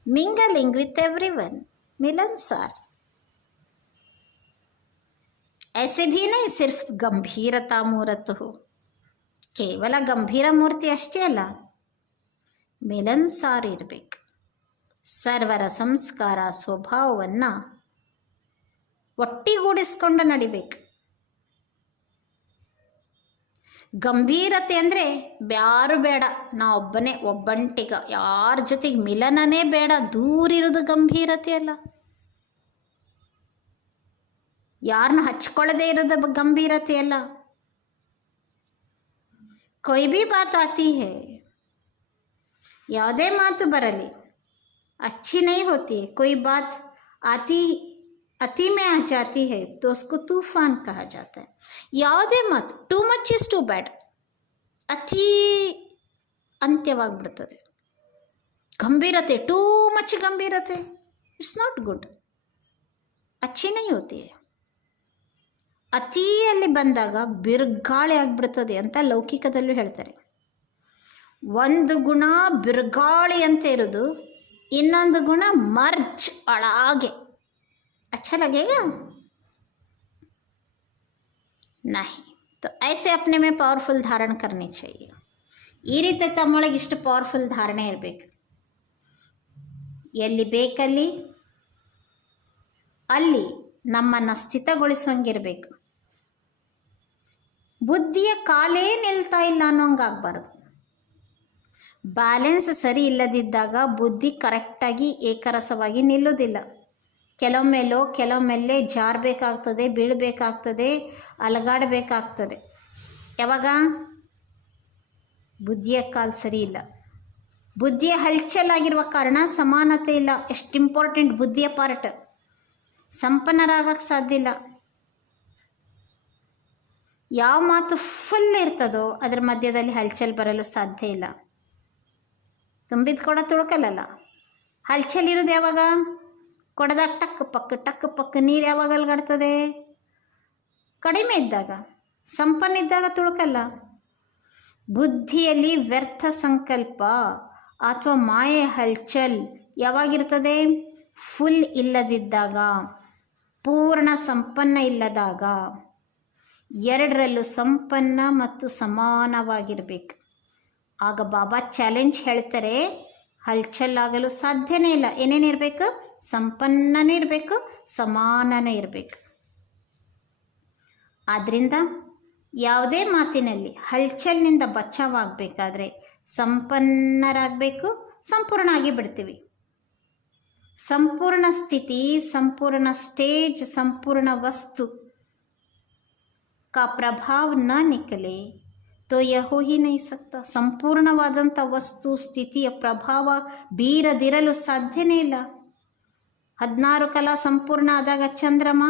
ಮಿಂಗಲಿಂಗ್ ವಿತ್ ಎವ್ರಿ ಒನ್, मिलनसार. ऐसे भी नहीं सिर्फ गंभीरता मूर्त हो, ಕೇವಲ ಗಂಭೀರ ಮೂರ್ತಿ ಅಷ್ಟೇ ಅಲ್ಲ, ಮಿಲನ್ಸಾರ ಇರಬೇಕು. ಸರ್ವರ ಸಂಸ್ಕಾರ ಸ್ವಭಾವವನ್ನು ಒಟ್ಟಿಗೂಡಿಸ್ಕೊಂಡು ನಡಿಬೇಕು. ಗಂಭೀರತೆ ಅಂದರೆ ಯಾರು ಬೇಡ, ನಾ ಒಬ್ಬನೇ, ಒಬ್ಬಂಟಿಗ, ಯಾರ ಜೊತೆಗೆ ಮಿಲನನೇ ಬೇಡ, ದೂರಿರೋದು ಗಂಭೀರತೆ ಅಲ್ಲ. ಯಾರನ್ನ ಹಚ್ಕೊಳ್ಳದೆ ಇರೋದು ಗಂಭೀರತೆ ಅಲ್ಲ. ಕೊಯ್ ಭೀ ಬಾತ್ ಆತಿ ಹೈ, ಯಾವುದೇ ಮಾತು ಬರಲಿ, अच्छी नहीं होती है. कोई बात आती अति में आ जाती है तो उसको तूफान कहा जाता है. ಯಾವುದೇ ಮಾತು too much is too bad, ಅತಿ ಅಂತ್ಯವಾಗಿಬಿಡ್ತದೆ. ಗಂಭೀರತೆ, ಟೂ ಮಚ್ ಗಂಭೀರತೆ, ಇಟ್ಸ್ ನಾಟ್ ಗುಡ್, ಅಚ್ಚಿ ನೈ ಹೋತಿ ಹೈ. ಅತಿಯಲ್ಲಿ ಬಂದಾಗ ಬಿರುಗಾಳಿ ಆಗಿಬಿಡ್ತದೆ ಅಂತ ಲೌಕಿಕದಲ್ಲೂ ಹೇಳ್ತಾರೆ. ಒಂದು ಗುಣ ಬಿರುಗಾಳಿ ಅಂತ ಇರೋದು, ಇನ್ನೊಂದು ಗುಣ ಮರ್ಜ್ ಅಳಾಗೆ. अच्छा लगेगा नहीं. तो ऐसे अपने में पावरफुल धारण करनी चाहिए. ಈ ರೀತಿ ತಮ್ಮೊಳಗೆ ಇಷ್ಟು ಪವರ್ಫುಲ್ ಧಾರಣೆ ಇರಬೇಕು. ಎಲ್ಲಿ ಬೇಕಲ್ಲಿ ಅಲ್ಲಿ ನಮ್ಮನ್ನು ಸ್ಥಿತಗೊಳಿಸೋಂಗಿರಬೇಕು. ಬುದ್ಧಿಯ ಕಾಲೇ ನಿಲ್ತಾ ಇಲ್ಲ ಅನ್ನೋಂಗಾಗಬಾರ್ದು. ಬ್ಯಾಲೆನ್ಸ್ ಸರಿ ಇಲ್ಲದಿದ್ದಾಗ ಬುದ್ಧಿ ಕರೆಕ್ಟಾಗಿ ಏಕರಸವಾಗಿ ನಿಲ್ಲೋದಿಲ್ಲ. ಕೆಲವೊಮ್ಮೆಲ್ಲೇ ಜಾರಬೇಕಾಗ್ತದೆ, ಬೀಳಬೇಕಾಗ್ತದೆ, ಅಲಗಾಡಬೇಕಾಗ್ತದೆ. ಯಾವಾಗ ಬುದ್ಧಿಯ ಕಾಲು ಸರಿ ಇಲ್ಲ, ಬುದ್ಧಿಯ ಹಲ್ಚಲಾಗಿರುವ ಕಾರಣ ಸಮಾನತೆ ಇಲ್ಲ. ಎಷ್ಟು ಇಂಪಾರ್ಟೆಂಟ್ ಬುದ್ಧಿಯ ಪಾರ್ಟ್. ಸಂಪನ್ನರಾಗಕ್ಕೆ ಸಾಧ್ಯ ಇಲ್ಲ. ಯಾವ ಮಾತು ಫುಲ್ ಇರ್ತದೋ ಅದರ ಮಧ್ಯದಲ್ಲಿ ಹಲ್ಚಲ್ ಬರಲು ಸಾಧ್ಯ ಇಲ್ಲ. ತುಂಬಿದ ಕೊಡ ತುಳ್ಕಲ್ಲ. ಹಲ್ಚಲ್ ಇರೋದು ಯಾವಾಗ? ಕೊಡದಾಗ ಟಕ್ ಪಕ್ ನೀರು ಯಾವಾಗ ಅಲ್ಗಾಡ್ತದೆ? ಕಡಿಮೆ ಇದ್ದಾಗ. ಸಂಪನ್ನಿದ್ದಾಗ ತುಳ್ಕಲ್ಲ. ಬುದ್ಧಿಯಲ್ಲಿ ವ್ಯರ್ಥ ಸಂಕಲ್ಪ ಅಥವಾ ಮಾಯೆ ಹಲ್ಚಲ್ ಯಾವಾಗಿರ್ತದೆ? ಫುಲ್ ಇಲ್ಲದಿದ್ದಾಗ, ಪೂರ್ಣ ಸಂಪನ್ನ ಇಲ್ಲದಾಗ. ಎರಡರಲ್ಲೂ ಸಂಪನ್ನ ಮತ್ತು ಸಮಾನವಾಗಿರಬೇಕು. ಆಗ ಬಾಬಾ ಚಾಲೆಂಜ್ ಹೇಳ್ತಾರೆ, ಹಲ್ಚಲ್ಲಾಗಲು ಸಾಧ್ಯನೇ ಇಲ್ಲ. ಏನೇನಿರಬೇಕು? ಸಂಪನ್ನನೇ ಇರಬೇಕು, ಸಮಾನನೇ ಇರಬೇಕು. ಆದ್ದರಿಂದ ಯಾವುದೇ ಮಾತಿನಲ್ಲಿ ಹಲ್ಚಲ್ನಿಂದ ಬಚಾವಾಗಬೇಕಾದ್ರೆ ಸಂಪನ್ನರಾಗಬೇಕು. ಸಂಪೂರ್ಣ ಆಗಿ ಬಿಡ್ತೀವಿ. ಸಂಪೂರ್ಣ ಸ್ಥಿತಿ, ಸಂಪೂರ್ಣ ಸ್ಟೇಜ್, ಸಂಪೂರ್ಣ ವಸ್ತು का प्रभाव न निकले तो यह हो ही नहीं सकता. ಸಂಪೂರ್ಣವಾದಂಥ ವಸ್ತು ಸ್ಥಿತಿಯ ಪ್ರಭಾವ ಬೀರದಿರಲು ಸಾಧ್ಯನೇ ಇಲ್ಲ. 16 ಕಲಾ ಸಂಪೂರ್ಣ ಆದಾಗ ಚಂದ್ರಮ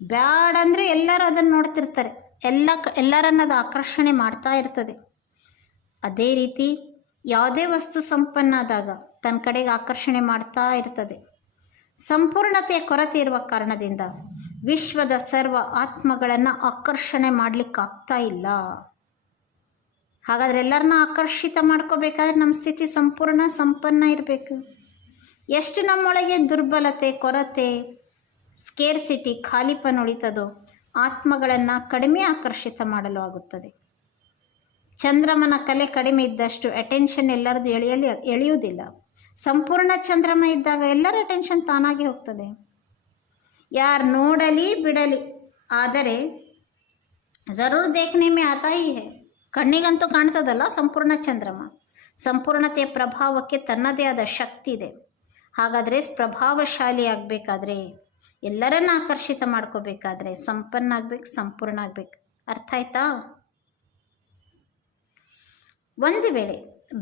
ಬ್ಯಾಡ್ ಅಂದರೆ ಎಲ್ಲರೂ ಅದನ್ನು ನೋಡ್ತಿರ್ತಾರೆ. ಎಲ್ಲರನ್ನದು ಆಕರ್ಷಣೆ ಮಾಡ್ತಾ ಇರ್ತದೆ. ಅದೇ ರೀತಿ ಯಾವುದೇ ವಸ್ತು ಸಂಪನ್ನ ಆದಾಗ ತನ್ನ ಕಡೆಗೆ ಆಕರ್ಷಣೆ ಮಾಡ್ತಾ ಇರ್ತದೆ. ಸಂಪೂರ್ಣತೆಯ ಕೊರತೆ ಇರುವ ಕಾರಣದಿಂದ ವಿಶ್ವದ ಸರ್ವ ಆತ್ಮಗಳನ್ನು ಆಕರ್ಷಣೆ ಮಾಡಲಿಕ್ಕಾಗ್ತಾ ಇಲ್ಲ. ಹಾಗಾದರೆ ಎಲ್ಲರನ್ನ ಆಕರ್ಷಿತ ಮಾಡ್ಕೋಬೇಕಾದ್ರೆ ನಮ್ಮ ಸ್ಥಿತಿ ಸಂಪೂರ್ಣ ಸಂಪನ್ನ ಇರಬೇಕು. ಎಷ್ಟು ನಮ್ಮೊಳಗೆ ದುರ್ಬಲತೆ, ಕೊರತೆ, ಸ್ಕೇರ್ಸಿಟಿ, ಖಾಲಿಪನ್ ಉಳಿತದೋ ಆತ್ಮಗಳನ್ನು ಕಡಿಮೆ ಆಕರ್ಷಿತ ಮಾಡಲು ಆಗುತ್ತದೆ. ಚಂದ್ರಮನ ಕಲೆ ಕಡಿಮೆ ಇದ್ದಷ್ಟು ಅಟೆನ್ಷನ್ ಎಲ್ಲರದು ಎಳೆಯುವುದಿಲ್ಲ. ಸಂಪೂರ್ಣ ಚಂದ್ರಮ ಇದ್ದಾಗ ಎಲ್ಲರ ಅಟೆನ್ಷನ್ ತಾನಾಗಿ ಹೋಗ್ತದೆ. ಯಾರು ನೋಡಲಿ ಬಿಡಲಿ, ಆದರೆ ಜರೂರ್ ದೇಖ್ನೆ ಮೇ ಆತಾ ಹಿ ಹೈ. ಕಣ್ಣಿಗಂತೂ ಕಾಣ್ತದಲ್ಲ ಸಂಪೂರ್ಣ ಚಂದ್ರಮ. ಸಂಪೂರ್ಣತೆಯ ಪ್ರಭಾವಕ್ಕೆ ತನ್ನದೇ ಆದ ಶಕ್ತಿ ಇದೆ. ಹಾಗಾದರೆ ಪ್ರಭಾವಶಾಲಿ ಆಗಬೇಕಾದ್ರೆ, ಎಲ್ಲರನ್ನ ಆಕರ್ಷಿತ ಮಾಡ್ಕೋಬೇಕಾದ್ರೆ ಸಂಪನ್ನ ಆಗಬೇಕು, ಸಂಪೂರ್ಣ ಆಗಬೇಕು. ಅರ್ಥ ಆಯ್ತಾ? ಒಂದು ವೇಳೆ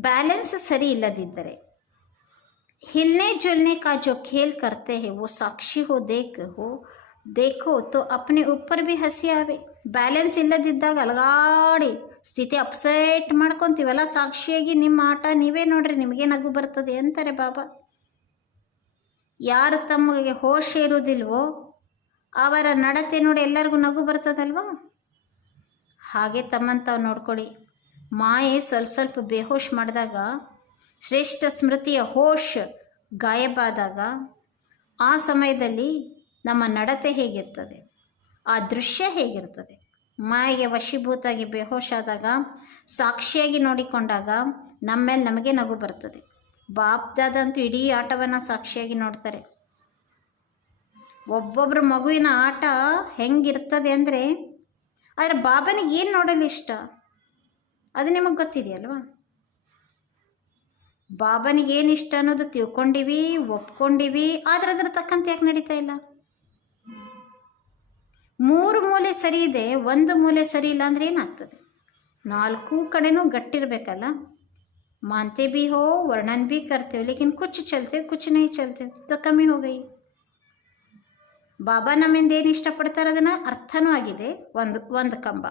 ಬ್ಯಾಲೆನ್ಸ್ ಸರಿ ಇಲ್ಲದಿದ್ದರೆ, हिलने जुलने का जो खेल करते हैं वो साक्षी हो देखो तो अपने ऊपर भी हंसी आवे. ಬ್ಯಾಲೆನ್ಸ್ ಇಲ್ಲದಿದ್ದಾಗ ಅಲಗಾಡಿ ಸ್ಥಿತಿ ಅಪ್ಸೆಟ್ ಮಾಡ್ಕೊತೀವಲ್ಲ, ಸಾಕ್ಷಿಯಾಗಿ ನಿಮ್ಮ ಆಟ ನೀವೇ ನೋಡ್ರಿ, ನಿಮಗೆ ನಗು ಬರ್ತದೆ ಅಂತಾರೆ ಬಾಬಾ. ಯಾರು ತಮಗೆ ಹೋಶ್ ಇರುವುದಿಲ್ವೋ ಅವರ ನಡತೆ ನೋಡಿ ಎಲ್ಲರಿಗೂ ನಗು ಬರ್ತದಲ್ವ. ಹಾಗೆ ತಮ್ಮಂತಾವು ನೋಡ್ಕೊಳ್ಳಿ. ಮಾಯೆ ಸ್ವಲ್ಪ ಬೇಹೋಶ್ ಮಾಡಿದಾಗ, ಶ್ರೇಷ್ಠ ಸ್ಮೃತಿಯ ಹೋಶ್ ಗಾಯಬಾದಾಗ ಆ ಸಮಯದಲ್ಲಿ ನಮ್ಮ ನಡತೆ ಹೇಗಿರ್ತದೆ, ಆ ದೃಶ್ಯ ಹೇಗಿರ್ತದೆ. ಮಾಯೆಗೆ ವಶೀಭೂತಾಗಿ ಬೇಹೋಶ್ ಆದಾಗ, ಸಾಕ್ಷಿಯಾಗಿ ನೋಡಿಕೊಂಡಾಗ ನಮ್ಮೇಲೆ ನಮಗೆ ನಗು ಬರ್ತದೆ. ಬಾಪ್ದಾದಂತೂ ಇಡೀ ಆಟವನ್ನು ಸಾಕ್ಷಿಯಾಗಿ ನೋಡ್ತಾರೆ. ಒಬ್ಬೊಬ್ಬರು ಮಗುವಿನ ಆಟ ಹೆಂಗಿರ್ತದೆ ಅಂದರೆ, ಆದರೆ ಬಾಬನಿಗೆ ಏನು ನೋಡಲು ಇಷ್ಟ ಅದು ನಿಮಗೆ ಗೊತ್ತಿದೆಯಲ್ವಾ. ಬಾಬನಿಗೆ ಏನು ಇಷ್ಟ ಅನ್ನೋದು ತಿಳ್ಕೊಂಡಿವಿ, ಒಪ್ಕೊಂಡಿವಿ, ಆದರೆ ಅದರ ತಕ್ಕಂತೆ ಯಾಕೆ ನಡೀತಾ ಇಲ್ಲ? 3 ಮೂಲೆ ಸರಿ ಇದೆ, 1 ಮೂಲೆ ಸರಿ ಇಲ್ಲ ಅಂದರೆ ಏನಾಗ್ತದೆ? 4 ಕಡೆನೂ ಗಟ್ಟಿರಬೇಕಲ್ಲ. ಮಾನ್ತೆ ಭೀ ಹೋ, ವರ್ಣನ್ ಭೀ ಕರ್ತೇವೆ, ಲೇಕಿನ್ ಕುಚ್ ಚಲ್ತೇವೆ, ಕುಚ್ ನೈ ಚಲ್ತೇವೆ, ತೋ ಕಮ್ಮಿ ಹೋ ಗೈ. ಬಾಬಾ ನಮ್ಮಿಂದ ಏನು ಇಷ್ಟಪಡ್ತಾರೆ ಅದನ್ನು ಅರ್ಥನೂ ಆಗಿದೆ. ಒಂದು ಕಂಬ,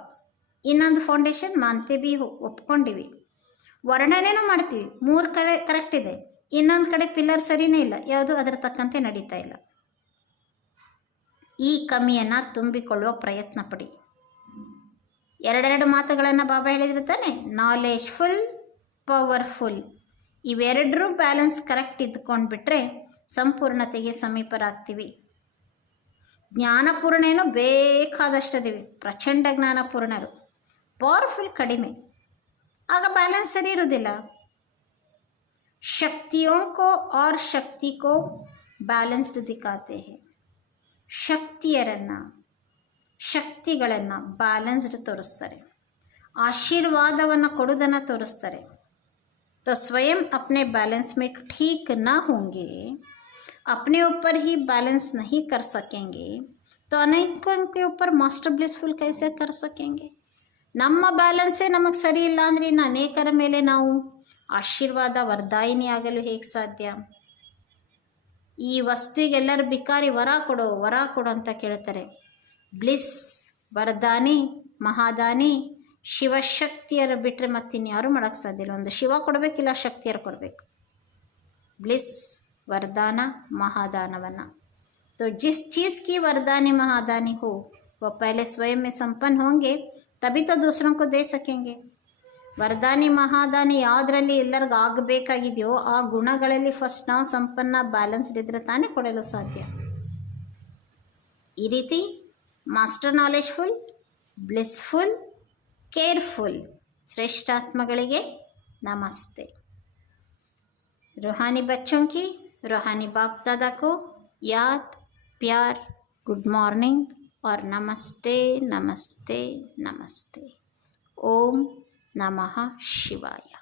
ಇನ್ನೊಂದು ಫೌಂಡೇಶನ್ ಮಾನ್ತೆ ಭೀ ಹೋ, ಒಪ್ಕೊಂಡಿವಿ. ವರ್ಣನೇನೂ ಮಾಡ್ತೀವಿ, 3 ಕಡೆ ಕರೆಕ್ಟ್ ಇದೆ, ಇನ್ನೊಂದು ಕಡೆ ಪಿಲ್ಲರ್ ಸರಿಯೇ ಇಲ್ಲ, ಯಾವುದು ಅದರ ತಕ್ಕಂತೆ ನಡೀತಾ ಇಲ್ಲ. ಈ ಕಮ್ಮಿಯನ್ನು ತುಂಬಿಕೊಳ್ಳುವ ಪ್ರಯತ್ನ ಪಡಿ. 2 ಮಾತುಗಳನ್ನು ಬಾಬಾ ಹೇಳಿದಿರ್ತಾನೆ, ನಾಲೆಜ್ಫುಲ್, ಪವರ್ಫುಲ್. ಇವೆರಡರೂ ಬ್ಯಾಲೆನ್ಸ್ ಕರೆಕ್ಟ್ ಇದ್ದುಕೊಂಡ್ಬಿಟ್ರೆ ಸಂಪೂರ್ಣತೆಗೆ ಸಮೀಪರಾಗ್ತೀವಿ. ಜ್ಞಾನಪೂರ್ಣೇನೋ ಬೇಕಾದಷ್ಟದೀವಿ, ಪ್ರಚಂಡ ಜ್ಞಾನಪೂರ್ಣರು. ಪವರ್ಫುಲ್ ಕಡಿಮೆ, ಆಗ ಬ್ಯಾಲೆನ್ಸ್ ಸರಿ ಇರೋದಿಲ್ಲ. ಶಕ್ತಿಯೋं को और शक्ति को ಬ್ಯಾಲೆನ್ಸ್ಡ್ ದಿಕ್ಕಾತೆ ಹೈ. ಶಕ್ತಿಗಳನ್ನು ಬ್ಯಾಲೆನ್ಸ್ಡ್ ತೋರಿಸ್ತಾರೆ, ಆಶೀರ್ವಾದವನ್ನು ಕೊಡುವುದನ್ನು ತೋರಿಸ್ತಾರೆ. तो स्वयं अपने बैलेंस में ठीक ना होंगे, अपने ऊपर ही बैलेंस नहीं कर सकेंगे, तो अनेकों के ऊपर मास्टर ब्लिसफुल कैसे कर सकेंगे? ನಮ್ಮ ಬ್ಯಾಲೆನ್ಸೇ ನಮಗೆ ಸರಿ ಇಲ್ಲ ಅಂದರೆ ಇನ್ನು ಅನೇಕರ ಮೇಲೆ ನಾವು ಆಶೀರ್ವಾದ ವರದಾಯಿನಿ ಆಗಲು ಹೇಗೆ ಸಾಧ್ಯ? ಈ ವಸ್ತುವಿಗೆಲ್ಲರೂ ಬಿಕಾರಿ ವರ ಕೊಡು ಅಂತ ಕೇಳ್ತಾರೆ. ಬ್ಲಿಸ್, ವರದಾನಿ, ಮಹಾದಾನಿ, ಶಿವಶಕ್ತಿಯರು ಬಿಟ್ಟರೆ ಮತ್ತಿನ್ಯಾರು ಮಾಡೋಕ್ಕೆ ಸಾಧ್ಯ ಇಲ್ಲ. ಒಂದು ಶಿವ ಕೊಡಬೇಕಿಲ್ಲ, ಶಕ್ತಿಯರು ಕೊಡಬೇಕು. ಬ್ಲಿಸ್, ವರದಾನ, ಮಹಾದಾನವನ್ನು. तो जिस चीज़ की वरदानी महादानी हो वो पहले स्वयं में संपन्न होंगे, तभी तो दूसरों को दे सकेंगे. ವರದಾನಿ ಮಹಾದಾನಿ ಯಾವುದರಲ್ಲಿ ಎಲ್ಲರಿಗೂ ಆಗಬೇಕಾಗಿದೆಯೋ ಆ ಗುಣಗಳಲ್ಲಿ ಫಸ್ಟ್ ನಾವು ಸಂಪನ್ನ ಬ್ಯಾಲೆನ್ಸ್ಡ್ ಇದ್ದರೆ ತಾನೇ ಕೊಡಲು ಸಾಧ್ಯ. ಈ ರೀತಿ ಮಾಸ್ಟರ್ ನಾಲೆಜ್ಫುಲ್, ಬ್ಲಿಸ್ಫುಲ್, ಕೇರ್ಫುಲ್ ಶ್ರೇಷ್ಠಾತ್ಮಗಳಿಗೆ ನಮಸ್ತೆ. रूहानी बच्चों की रूहानी बाप दादा को याद, प्यार, गुड मॉर्निंग और नमस्ते नमस्ते नमस्ते. ओम नमः शिवाय.